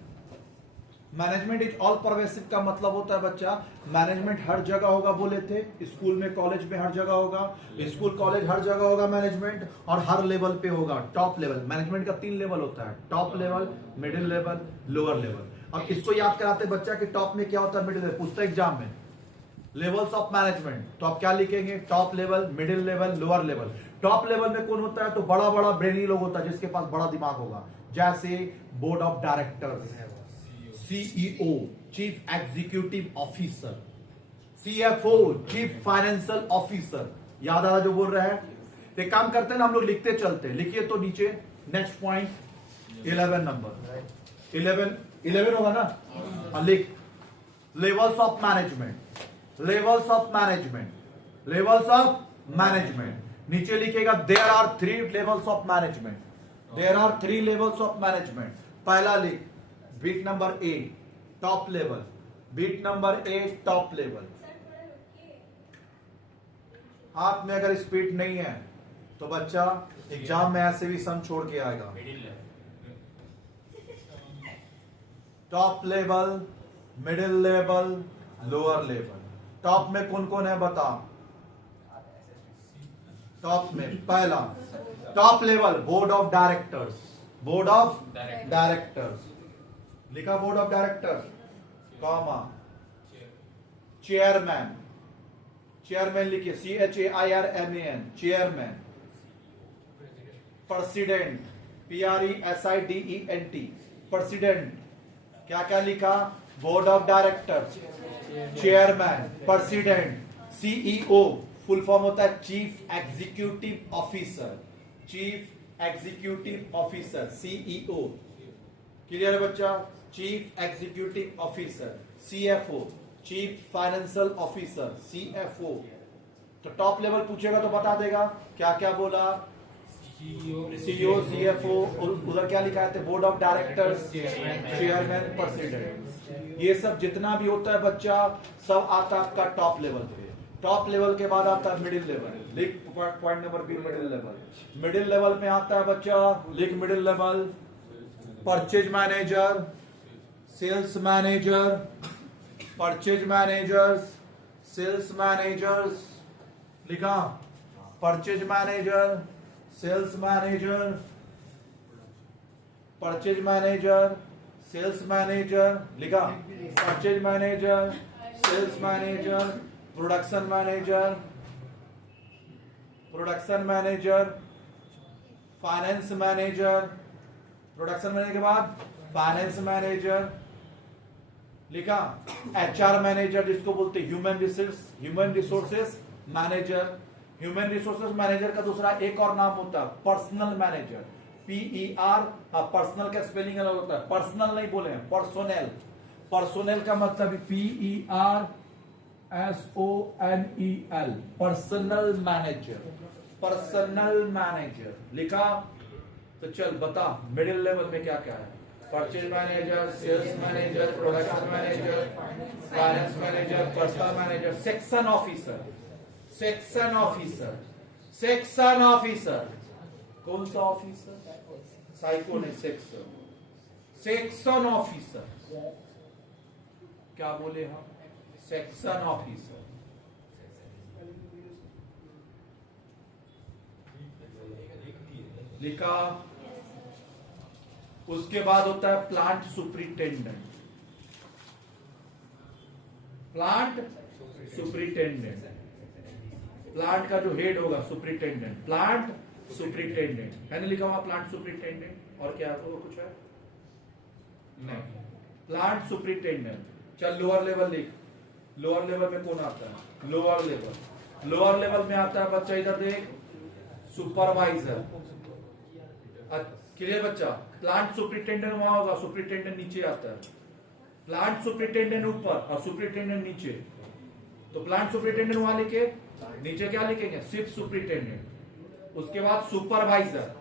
Management is all pervasive का मतलब होता है बच्चा, मैनेजमेंट हर जगह होगा बोले थे, स्कूल में कॉलेज में हर जगह होगा, स्कूल कॉलेज हर जगह होगा मैनेजमेंट, और हर लेवल पे होगा, टॉप लेवल। मैनेजमेंट का 3 लेवल होता है, top level, middle level, lower level. अब इसको याद कराते बच्चा कि टॉप में क्या होता है, मिडिल लेवल, पूछता एग्जाम में लेवल्स ऑफ मैनेजमेंट, तो आप क्या लिखेंगे, top level, middle level, lower level. Top level में कौन होता है, तो बड़ा बड़ा ब्रेनी लोग होता है, जिसके पास बड़ा दिमाग होगा, जैसे board of directors, CEO, chief executive officer, CFO, chief financial officer. याद आ रहा जो बोल रहा है? एक काम करते हैं ना, हम लोग लिखते चलते हैं, लिखिए तो नीचे नेक्स्ट पॉइंट 11 नंबर 11 होगा ना, लिख levels of management, levels of management, levels of management. नीचे लिखेगा there are 3 levels of management, there are 3 levels of management. पहला लिख beat number A, top level, beat number A, top level. हाथ में अगर स्पीड नहीं है तो बच्चा एग्जाम में ऐसे भी सम छोड़ के आएगा। Top level, middle level, lower level. Top में कौन कौन है बता? टॉप में पहला top level board of directors, board of directors, लिखा board of directors, comma chairman, chairman लिखिए CHAIRMAN, chairman. President, PRESIDENT, president. क्या क्या लिखा? Board of directors, chairman, president, CEO, full form होता है chief executive officer, chief executive officer, CEO। Clear है बच्चा? Chief executive officer, CFO, chief financial officer, CFO। तो top level पूछेगा तो बता देगा क्या क्या बोला, CEO, CFO, उधर क्या लिखा है, board of directors, chairman, president. ये सब जितना भी होता है बच्चा सब आता है आपका टॉप लेवल पे। टॉप लेवल के बाद आता है मिडिल लेवल, लिख point number B, middle level. Middle level में आता है बच्चा, लिख middle level, purchase manager, sales manager, purchase managers, sales managers, लिखा purchase manager, sales manager, purchase manager, sales manager, लिखा purchase manager, sales manager, production manager, production manager, finance manager, production manager के बाद finance manager, लिखा HR manager, जिसको बोलते हैं human resources manager. Human resources manager का दूसरा एक और नाम होता है पर्सनल मैनेजर, PER। पर्सनल का स्पेलिंग अलग होता है, पर्सनल नहीं बोले हैं, पर्सोनेल। पर्सोनेल का मतलब PERSONEL, personal manager, personnel manager. लिखा? तो चल बता मिडिल लेवल में क्या क्या है, purchase manager, sales manager, production manager, finance manager, personnel manager, section officer, section officer, section officer. कौन सा ऑफिसर? साइको नहीं, सेक्शन, सेक्शन ऑफिसर। क्या बोले हम? Section officer. लिखा? उसके बाद होता है plant superintendent, plant superintendent, plant का जो हेड होगा सुपरिटेंडेंट, प्लांट सुपरिटेंडेंट है ना, लिखा हुआ प्लांट सुपरिटेंडेंट। और क्या और कुछ है? नहीं, प्लांट सुपरिटेंडेंट। चल लोअर लेवल लिख, लोअर लेवल में कौन आता है? लोअर लेवल, लोअर लेवल में आता है बच्चा, इधर देख, सुपरवाइजर। क्लियर बच्चा? प्लांट सुपरिटेंडेंट वहां होगा, सुपरिटेंडेंट नीचे आता है, प्लांट सुपरिटेंडेंट ऊपर और सुपरिटेंडेंट नीचे। तो प्लांट सुपरिटेंडेंट वहां लिखे, नीचे क्या लिखेंगे? Ship superintendent. उसके बाद सुपरवाइजर,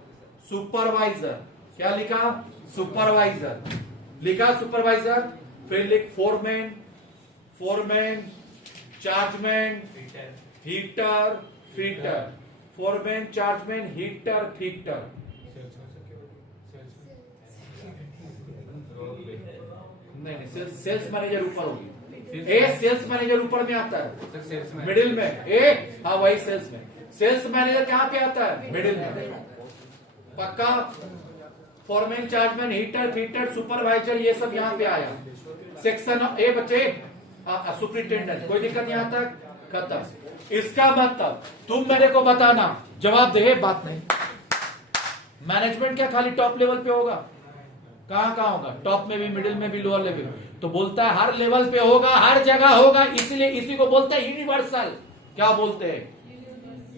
सुपरवाइजर क्या लिखा? सुपरवाइजर। लिखा सुपरवाइजर। फिर लिख foreman, foreman, chargeman, heater, fitter, foreman, chargeman, heater, fitter. नहीं, सेल्स मैनेजर ऊपर होगी। ए सेल्स मैनेजर ऊपर में आता है, सर सेल्स में मिडिल में। ए हाँ वही सेल्स में। सेल्स मैनेजर कहाँ पे आता है? मिडिल में। पक्का। Foreman, chargeman, heater, fitter, supervisor, ये सब यहाँ पे आया। सेक्शन ए बच्चे, सुपरिटेंडेंट, कोई दिक्कत नहीं आता। खत्म। इसका मतलब तुम मेरे को बताना, जवाब दे, बात नहीं। मैनेजमेंट क्या खाली टॉप लेवल पे होगा? कहां कहां होगा? टॉप में भी, मिडिल में भी, लोअर लेवल में। तो बोलता है हर लेवल पे होगा, हर जगह होगा, इसलिए इसी को बोलते हैं यूनिवर्सल। क्या बोलते हैं?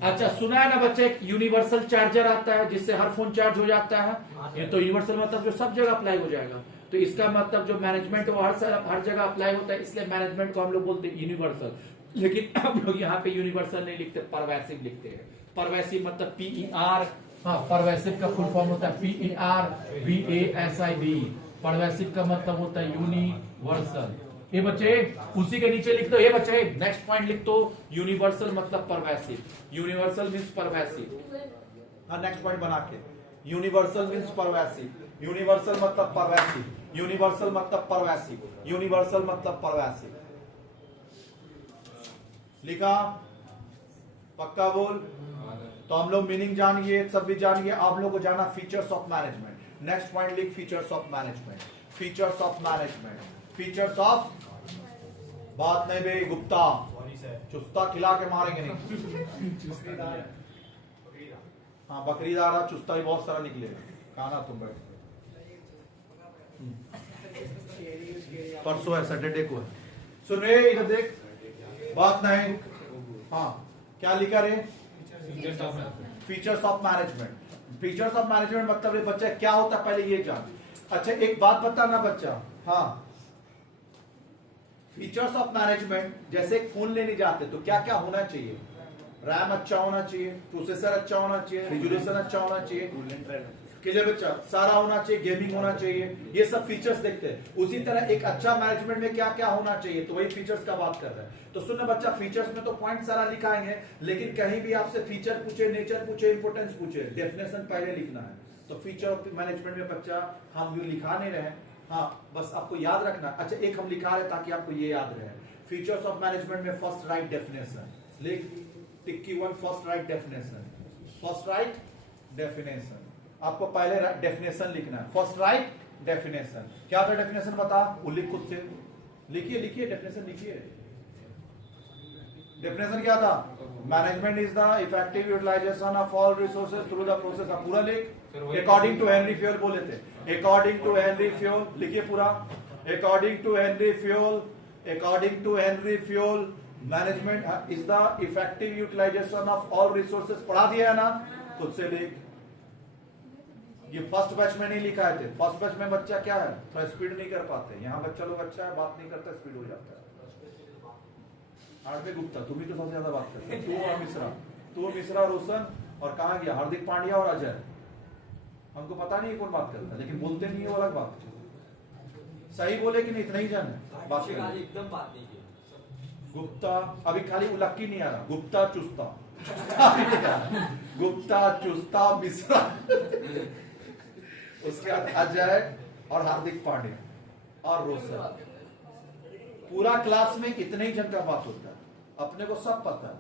अच्छा सुना है ना बच्चे, एक यूनिवर्सल चार्जर आता है जिससे हर फोन चार्ज हो जाता है। ये तो यूनिवर्सल मतलब जो सब जगह अप्लाई हो जाएगा। तो इसका मतलब जो मैनेजमेंट वो हर जगह अप्लाई होता है, इसलिए मैनेजमेंट को हम लोग बोलते हैं यूनिवर्सल। लेकिन हम लोग यहाँ पे यूनिवर्सल नहीं लिखते, परवैसिव लिखते हैं। परवैसिव मतलब PER, हाँ परवैसिव का फुल फॉर्म होता है PERVASIV। परवैसिव का मतलब होता है यूनिवर्सल। ये बच्चे उसी के नीचे लिख दो। ये बच्चे नेक्स्ट पॉइंट लिख दो, यूनिवर्सल मतलब परवैसिव। Universal means परवैसिव। हाँ नेक्स्ट पॉइंट बना के, यूनिवर्सल मीन्स परवैसिव। यूनिवर्सल मतलब परवैसिव। यूनिवर्सल मतलब परवैसिव। यूनिवर्सल मतलब परवैसिव। लिखा? पक्का बोल। तो हम लोग मीनिंग जान गए, सब भी जान गए। आप लोग को जाना features of management. Next point लिख, features of management. Features of management, features of, बात नहीं बे गुप्ता, चुस्ता खिला के मारेंगे नहीं। हाँ बकरीदार, चुस्ता भी बहुत सारा निकलेगा। खाना तुम बैठ, परसों है, सैटरडे को है। सुन रे इधर देख, बात नहीं। हाँ क्या लिखा रे? Features of management. Features of management मतलब ये बच्चा क्या होता है पहले ये जान। अच्छा एक बात बताना बच्चा, हाँ फीचर्स ऑफ मैनेजमेंट, जैसे एक फोन लेने जाते तो क्या क्या होना चाहिए? रैम अच्छा होना चाहिए, प्रोसेसर अच्छा होना चाहिए, रेजोल्यूशन अच्छा होना चाहिए, क्लियर बच्चा, सारा होना चाहिए, गेमिंग होना चाहिए, ये सब फीचर्स देखते हैं। उसी तरह एक अच्छा मैनेजमेंट में क्या क्या होना चाहिए, तो वही फीचर्स का बात कर रहे हैं। तो सुनना बच्चा, फीचर्स में तो पॉइंट सारा लिखाएंगे, लेकिन कहीं भी आपसे फीचर पूछे, नेचर पूछे, इंपोर्टेंस पूछे, डेफिनेशन पहले लिखना है। तो फीचर ऑफ मैनेजमेंट में बच्चा हम जो लिखा नहीं रहे, हाँ बस आपको याद रखना। अच्छा एक हम लिखा रहे ताकि आपको ये याद रहे, फीचर्स ऑफ मैनेजमेंट में फर्स्ट राइट डेफिनेशन लिख, टिक्की one, first write definition. First write definition, आपको पहले डेफिनेशन लिखना है। फर्स्ट राइट डेफिनेशन, क्या था डेफिनेशन बता, वो लिख खुद से, लिखिए लिखिए डेफिनेशन लिखिए। डेफिनेशन क्या था? Management is the effective utilisation of all resources through the process. पूरा लिख, अकॉर्डिंग टू हेनरी फ्यूल बोले थे, अकॉर्डिंग टू हेनरी फ्यूल, लिखिए पूरा, according to Henri Fayol, according to Henri Fayol management is the effective utilisation of all resources. पढ़ा दिया है ना, खुद से लिख। ये फर्स्ट बैच में नहीं लिखा है, फर्स्ट बैच में बच्चा क्या है, थोड़ा स्पीड नहीं कर पाते। यहाँ बच्चा लोग अच्छा है, बात नहीं करता, स्पीड हो जाता है। आरपी गुप्ता, तुम ही तो सबसे ज्यादा बात करते हो, तू और मिश्रा, तू मिश्रा, रोशन और कहाँ गया हार्दिक पांड्या और अजय। हमको पता नहीं कौन बात करता, लेकिन बोलते नहीं है, वो अलग बात। सही बोले कि नहीं, इतना ही जाने बात एकदम बात नहीं की। गुप्ता अभी खाली उलक्की नहीं आ रहा, गुप्ता चुस्ता गुप्ता चुस्ता मिश्रा, उसके बाद अजय और हार्दिक पांड्या और रोशन। पूरा क्लास में कितने ही जन का बात होता है, अपने को सब पता है,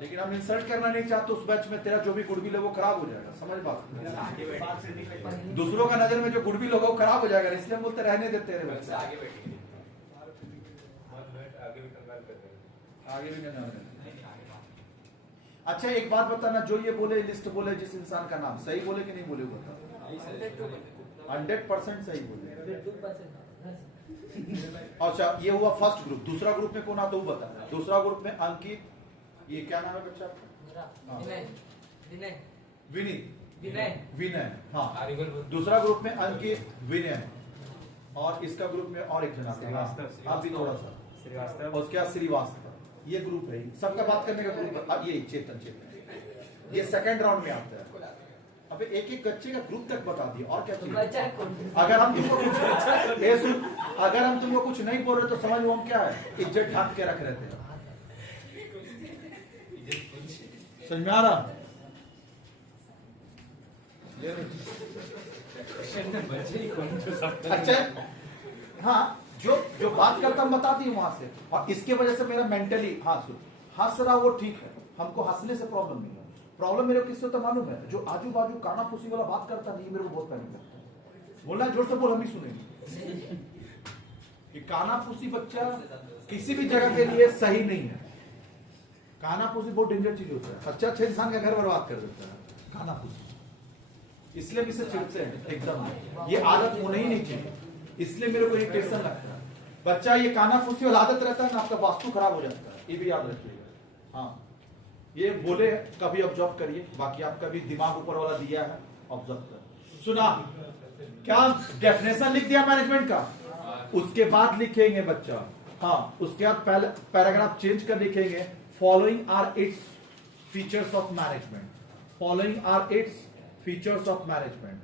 लेकिन हम इंसल्ट करना नहीं चाहते उस बैच में। तेरा जो भी गुडविल है वो खराब हो जाएगा, समझ बात। दूसरों का नजर में जो गुडविल होगा वो खराब हो जाएगा, इसलिए हम बोलते रहने देते हैं बैच से। आगे भी नहीं। अच्छा एक बात बताना, जो ये बोले लिस्ट बोले जिस इंसान का नाम, सही बोले कि नहीं बोले, बता। 100% सही बोले। अच्छा ये हुआ फर्स्ट ग्रुप। दूसरा ग्रुप में कौन आता वो बता। दूसरा ग्रुप में अंकित, ये क्या नाम है बच्चा आपका? विनीत, विनय, हाँ। दूसरा ग्रुप में अंकित, विनय, और इसका ग्रुप में और एक जना आप भी थोड़ा सा श्रीवास्तव, उसके बाद श्रीवास्तव। ये ग्रुप है, सबका बात करने का ग्रुप है। ये चेतन, ये सेकंड राउंड में आता है। अबे एक एक बच्चे का ग्रुप तक बता दिया, और क्या चाहिए? अगर हम तुमको कुछ अगर हम तुमको कुछ नहीं बोल रहे तो समझ वो हम क्या है, इज्जत ढांक के रख रहे थे। समझ में आ रहा? अच्छा हाँ, जो जो बात करता हम बता दिए वहां से, और इसके वजह से मेरा मेंटली हंस रहा वो ठीक है, हमको हंसने से प्रॉब्लम नहीं है। प्रॉब्लम मेरे को किससे तो मालूम है, जो आजू बाजू काना फूसी वाला बात करता नहीं, मेरे को बहुत पैनिक लगता है। बोलना जोर से बोल, हम ही सुनेंगे। ये काना फूसी बच्चा किसी भी जगह के लिए सही नहीं है। काना फूसी बहुत डेंजर चीज होता है, अच्छा अच्छा इंसान का घर बर्बाद कर देता है काना फूसी। इसलिए भी से चिढ़ते हैं एकदम, ये आदत होना ही नहीं चाहिए, इसलिए मेरे को इरिटेशन लगता है। बच्चा ये काना फूसी वाला आदत रहता है ना, आपका वास्तु खराब हो जाता है, ये भी याद रखिएगा। हाँ, ये बोले कभी ऑब्जर्व करिए, बाकी आपका भी दिमाग ऊपर वाला दिया है, ऑब्जर्व कर। सुना क्या डेफिनेशन लिख दिया मैनेजमेंट का, उसके बाद लिखेंगे बच्चा, हाँ उसके बाद पैराग्राफ चेंज कर लिखेंगे, following are its features of management, following are its features of management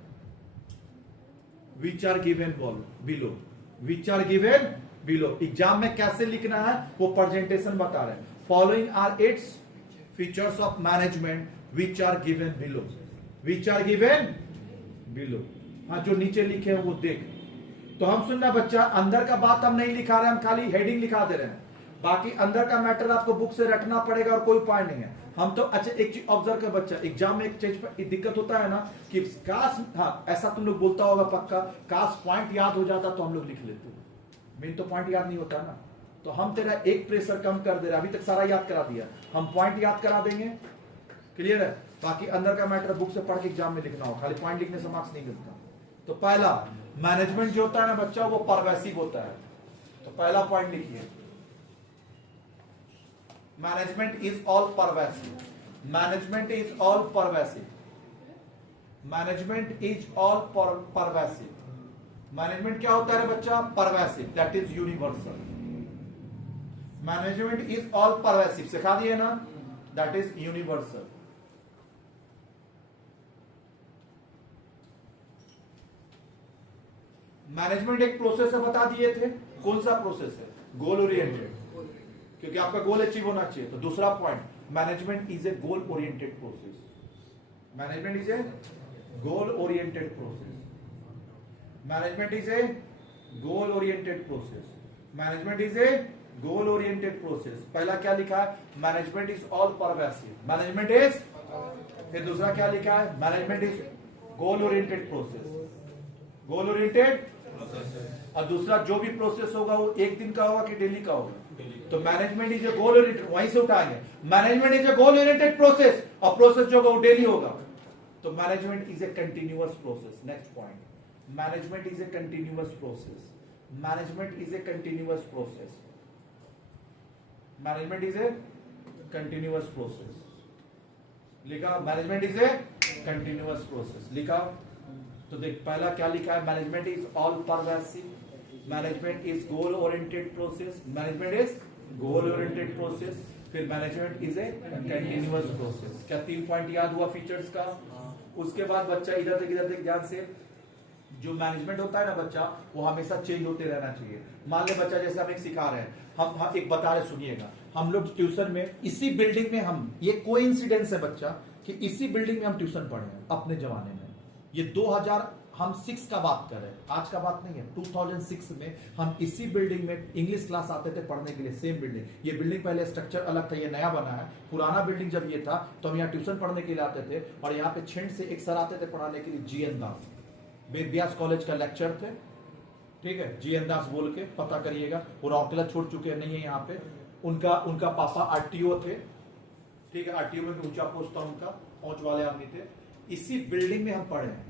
which are given below, which are given below. Exam में कैसे लिखना है वो प्रेजेंटेशन बता रहे हैं। Following are its features of management which are given below, which are given below. हाँ, जो नीचे लिखे हैं वो देख। तो हम सुनना बच्चा, अंदर का बात हम नहीं लिखा रहे, हम खाली हेडिंग लिखा दे रहे हैं, बाकी अंदर का मैटर आपको बुक से रटना पड़ेगा और कोई उपाय नहीं है। हम तो अच्छा एक चीज ऑब्जर्व कर बच्चा, एग्जाम में एक चीज पर दिक्कत होता है ना कि काश, हाँ ऐसा तुम लोग बोलता होगा पक्का, काश पॉइंट याद हो जाता तो हम लोग लिख लेते, मेन तो पॉइंट याद नहीं होता ना। तो हम तेरा एक प्रेशर कम कर दे रहे, अभी तक सारा याद करा दिया, हम पॉइंट याद करा देंगे, क्लियर है। बाकी अंदर का मैटर बुक से पढ़ के एग्जाम में लिखना हो, खाली पॉइंट लिखने से मार्क्स नहीं मिलता। तो पहला मैनेजमेंट जो होता है ना बच्चा, वो परवेसिव होता है। तो पहला पॉइंट लिखिए, management is all pervasive, management is all pervasive, management is all pervasive. Management क्या होता है बच्चा, pervasive, that is universal. Management is all pervasive सिखा दिए ना, दैट इज यूनिवर्सल। मैनेजमेंट एक प्रोसेस है, बता दिए थे, कौन सा प्रोसेस है, गोल ओरिएंटेड, क्योंकि आपका गोल अचीव होना चाहिए। तो दूसरा point, management is a goal oriented process, management is a goal oriented process, management is a goal oriented process, management is a goal oriented process. पहला क्या लिखा है, management is all pervasive, management is, फिर दूसरा क्या लिखा है, management is goal oriented process, goal oriented. और दूसरा जो भी प्रोसेस होगा वो एक दिन का होगा कि डेली का होगा, तो management is a goal oriented, वहीं से उठाएंगे, management is a goal oriented process, और प्रोसेस जो होगा वो डेली होगा, तो management is a continuous process. Next point, management is a continuous process, management is a continuous process, management is a continuous process. लिखा, management is a continuous process, लिखा। तो देख पहला क्या लिखा है, management is all pervasive, management is goal oriented process, management is goal oriented process, फिर management is a continuous process. क्या 3 पॉइंट याद हुआ फीचर्स का। उसके बाद बच्चा इधर देख ध्यान से, जो मैनेजमेंट होता है ना बच्चा, वो हमेशा चेंज होते रहना चाहिए। मान ले बच्चा, जैसे हम एक सिखा रहे हैं, हम एक बता रहे, सुनिएगा, हम लोग ट्यूशन में इसी बिल्डिंग में, हम ये कोइंसिडेंस है बच्चा कि इसी बिल्डिंग में हम ट्यूशन पढ़े हैं अपने जमाने में। ये 2006 का बात कर रहे हैं, आज का बात नहीं है। 2006 में हम इसी बिल्डिंग में इंग्लिश क्लास आते थे पढ़ने के लिए, सेम बिल्डिंग। ये बिल्डिंग पहले स्ट्रक्चर अलग था, ये नया बना है। पुराना बिल्डिंग जब ये था तो हम यहाँ ट्यूशन पढ़ने के लिए आते थे, और यहाँ पे छिंड से एक सर आते थे पढ़ाने के लिए, जीएन दास, वेद व्यास कॉलेज का लेक्चर थे, ठीक है, जीएन दास बोल के पता करिएगा। वो रौरकेला छोड़ चुके नहीं है यहाँ पे। उनका पापा आरटीओ थे, ठीक है, आरटीओ में ऊंचा पोस्ट था उनका, पहुंच वाले आदमी थे। इसी बिल्डिंग में हम पढ़े हैं।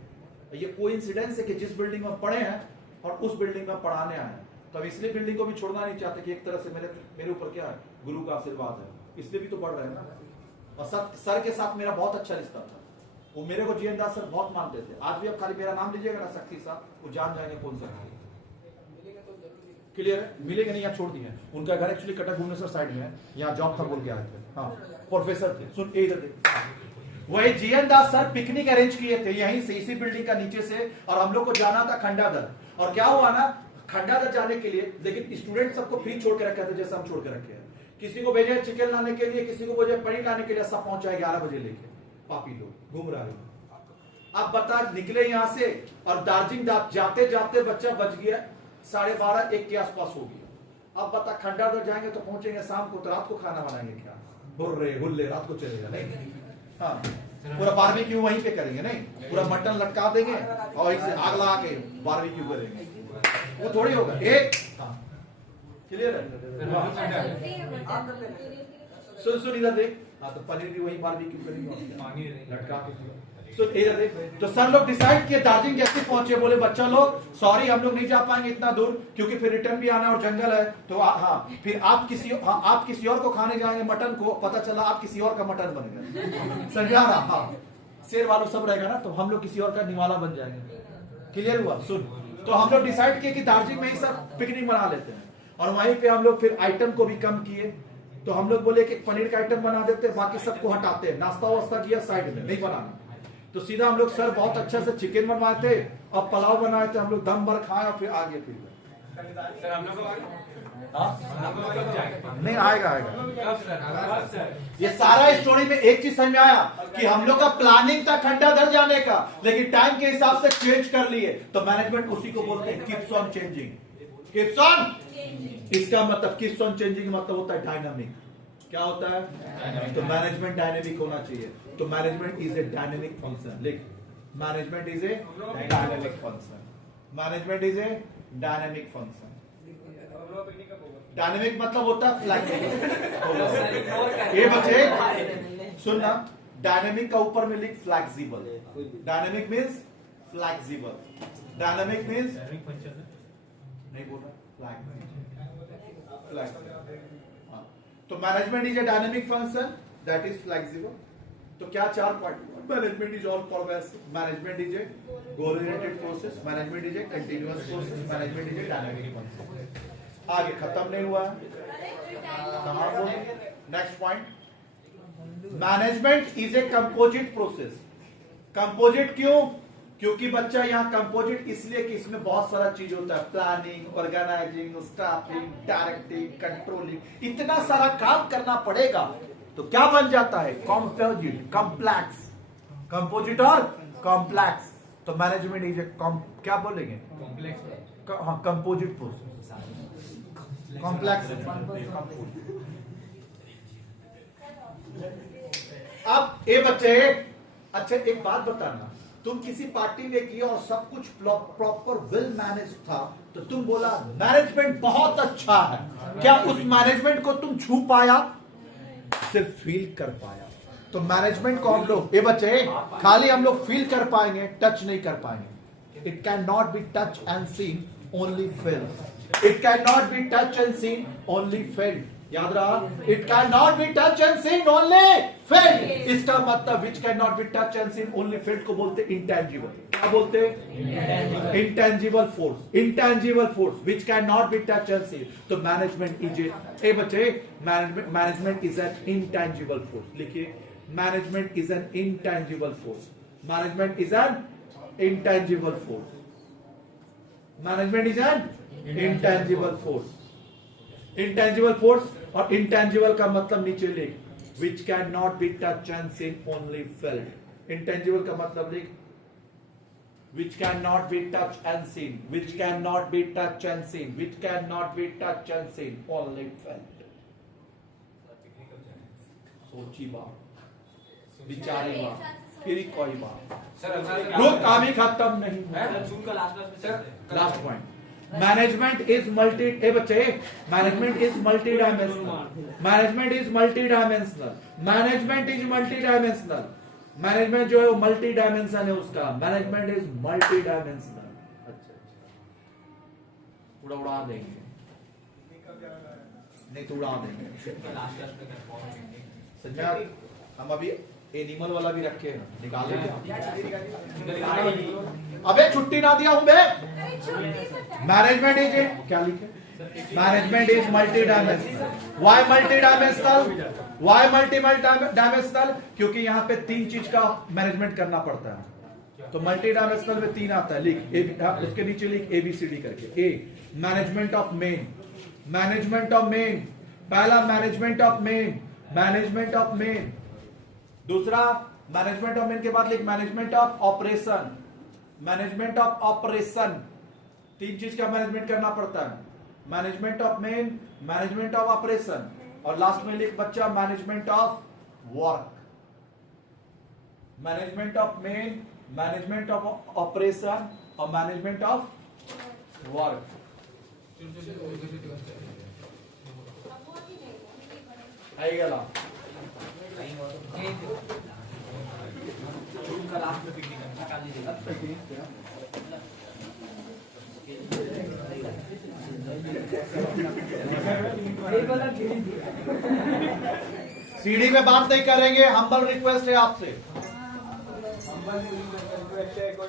ये कोइंसिडेंस है कि जिस बिल्डिंग में पढ़े हैं और उस बिल्डिंग में पढ़ाने आए हैं, तो इसलिए बिल्डिंग को भी छोड़ना नहीं चाहते कि एक तरह से मेरे ऊपर क्या है, गुरु का आशीर्वाद है, इसलिए भी तो पढ़ रहे हैं ना। और सर के साथ मेरा बहुत अच्छा रिश्ता था, वो मेरे को जीएन दास सर बहुत मानते थे। आज भी आप खाली मेरा नाम लीजिएगा ना, शक्ति साहब, वो जान जाएंगे कौन सा है। क्लियर है, मिलेगा नहीं, यहाँ छोड़ दिए। उनका घर एक्चुअली कटक भुवनेश्वर साइड में है, यहाँ जॉब था बोल के आए थे, हाँ प्रोफेसर थे। सुन इधर देख, वही जीएन दास सर पिकनिक अरेंज किए थे यहीं से, इसी बिल्डिंग का नीचे से, और हम लोग को जाना था खंडादर। और क्या हुआ ना, खंडादर जाने के लिए, लेकिन स्टूडेंट सबको फ्री छोड़ के रखे थे, जैसे हम छोड़ के रखे हैं। किसी को भेजे चिकन लाने के लिए, किसी को भेजे पनीर लाने के लिए, सब पहुंचा 11 बजे लेके। पापी लोग घूम रहा है। अब बता, निकले यहां से और दार्जिलिंग जाते जाते बच्चा बच गया 12:30-1 के आसपास होगी। अब बता खंडा उधर जाएंगे तो पहुंचेंगे शाम को, तो रात को खाना बनाएंगे क्या? बुर्रे हुल्ले रात को चलेगा नहीं। हाँ पूरा बारबेक्यू वहीं पे करेंगे नहीं, पूरा मटन लटका देंगे और इसे आग लगा के बारबेक्यू करेंगे, वो थोड़ी होगा। एक क्लियर है? सुन इधर देख। हाँ तो पनीर भी वही बारबेक्यू करेंगे लटका के। सुन इधर देख। तो सर लोग डिसाइड किए, दार्जिलिंग जैसे पहुंचे बोले बच्चा लोग सॉरी हम लोग नहीं जा पाएंगे इतना दूर, क्योंकि फिर रिटर्न भी आना और जंगल है। तो हाँ फिर आप किसी और को खाने जाएंगे मटन को, पता चला आप किसी और का मटन बन गए। समझा ना? हाँ शेर वालों सब रहेगा ना, तो हम लोग किसी और का निवाला बन जाएंगे। क्लियर हुआ? सुन तो हम लोग डिसाइड किए कि दार्जिलिंग में ही सब पिकनिक मना लेते हैं, और वहीं पे हम लोग फिर आइटम को भी कम किए। तो हम लोग बोले कि पनीर का आइटम बना देते हैं, बाकी सबको हटाते हैं, नाश्ता वास्ता किया साइड में, नहीं बनाना। तो सीधा हम लोग सर बहुत अच्छा से चिकन बनवाए थे और पुलाव बनाए थे, हम लोग दम भर खाए और फिर आगे फिर सर हम लोग नहीं आएगा। ये सारा स्टोरी में एक चीज समझ में आया कि हम लोग का प्लानिंग था खंडाधर जाने का, लेकिन टाइम के हिसाब से चेंज कर लिए। तो मैनेजमेंट उसी को बोलते हैं keeps on changing. Keeps on, इसका मतलब कीप्स ऑन चेंजिंग मतलब होता है डायनामिक। क्या होता है? तो मैनेजमेंट डायनेमिक होना चाहिए। तो management is a dynamic function. लिख, management is a dynamic function. Management is a dynamic function. Dynamic मतलब होता है फ्लेक्सिबल। ये बच्चे सुनना, डायनेमिक का ऊपर में लिख flexible. Dynamic means flexible. Dynamic means नहीं बोला फ्लेक्सिबल। तो management is a dynamic function that is flexible. तो क्या 4 point? Management is all pervasive, management is a goal oriented process, management is A continuous process, management is a dynamic process. आगे खत्म नहीं हुआ है, next point, management is a composite process. Composite क्यों? क्योंकि बच्चा यहाँ कंपोजिट इसलिए कि इसमें बहुत सारा चीज होता है, planning, organising, staffing, directing, controlling, इतना सारा काम करना पड़ेगा। तो क्या बन जाता है? Composite, complex. कंपोजिट और कॉम्प्लेक्स। तो मैनेजमेंट इज ए क्या बोलेंगे? हाँ कंपोजिट प्रोसेस, कॉम्प्लेक्स। अब ये बच्चे अच्छा एक बात बताना, तुम किसी पार्टी में किया और सब कुछ प्रॉपर वेल मैनेज था, तो तुम बोला मैनेजमेंट बहुत अच्छा है, क्या उस मैनेजमेंट को तुम छू पाया? सिर्फ फील कर पाया। तो मैनेजमेंट को हम लोग ये बच्चे खाली हम लोग फील कर पाएंगे, टच नहीं कर पाएंगे। It can not be touch and seen, only felt. It can not be touch and seen, only felt. याद रहा, it can not be touch and seen, only felt. इसका मतलब which can not be touch and seen, only felt को बोलते intangible. क्या बोलते? Intangible force. Intangible force which can not be touch and seen. तो management is a बच्चे management is an intangible force. लिखिए, management is an intangible force. Management is an intangible force. Management is an intangible force. Intangible force, और intangible का मतलब नीचे लिख, which can not be touch and seen, only felt. Intangible का मतलब लिख, which cannot be touched and seen, which cannot be touched and seen, which cannot be touched and seen, only felt। सोची बात, विचारी बात, फिर कोई बात। लोग काम ही खत्म नहीं हुआ। Last point, management is multi, ए बच्चे management is multi dimensional. Management is multi dimensional. Management is multi dimensional. Management जो है वो मल्टी डायमेंशन है उसका। Management is multi dimensional. अच्छा, उड़ा देंगे, नहीं तो उड़ा देंगे। समझा? हम अभी एनिमल वाला भी रखे हैं, निकाल लेंगे। अबे छुट्टी ना दिया हूं मैं। मैनेजमेंट इज क्या लिखे? Management is multi dimensional. Why multi dimensional? Why multiple dimensional? क्योंकि यहाँ पे 3 चीज का मैनेजमेंट करना पड़ता है। तो मल्टी डायमेंशनल में 3 आता है, लिख उसके नीचे लिख ABCD करके। A management of men, management of men, पहला management of men, management of men. दूसरा मैनेजमेंट ऑफ मेन के बाद लिख management of operation, management of operation, तीन चीज का मैनेजमेंट करना पड़ता है, management of men, management of operation, और लास्ट में लिख बच्चा management of work. Management of men, management of operation और मैनेजमेंट ऑफ वर्क। आई गला सीढ़ी में बात नहीं करेंगे, हम्बल रिक्वेस्ट है आपसे। हम बस रिक्वेस्ट है कोई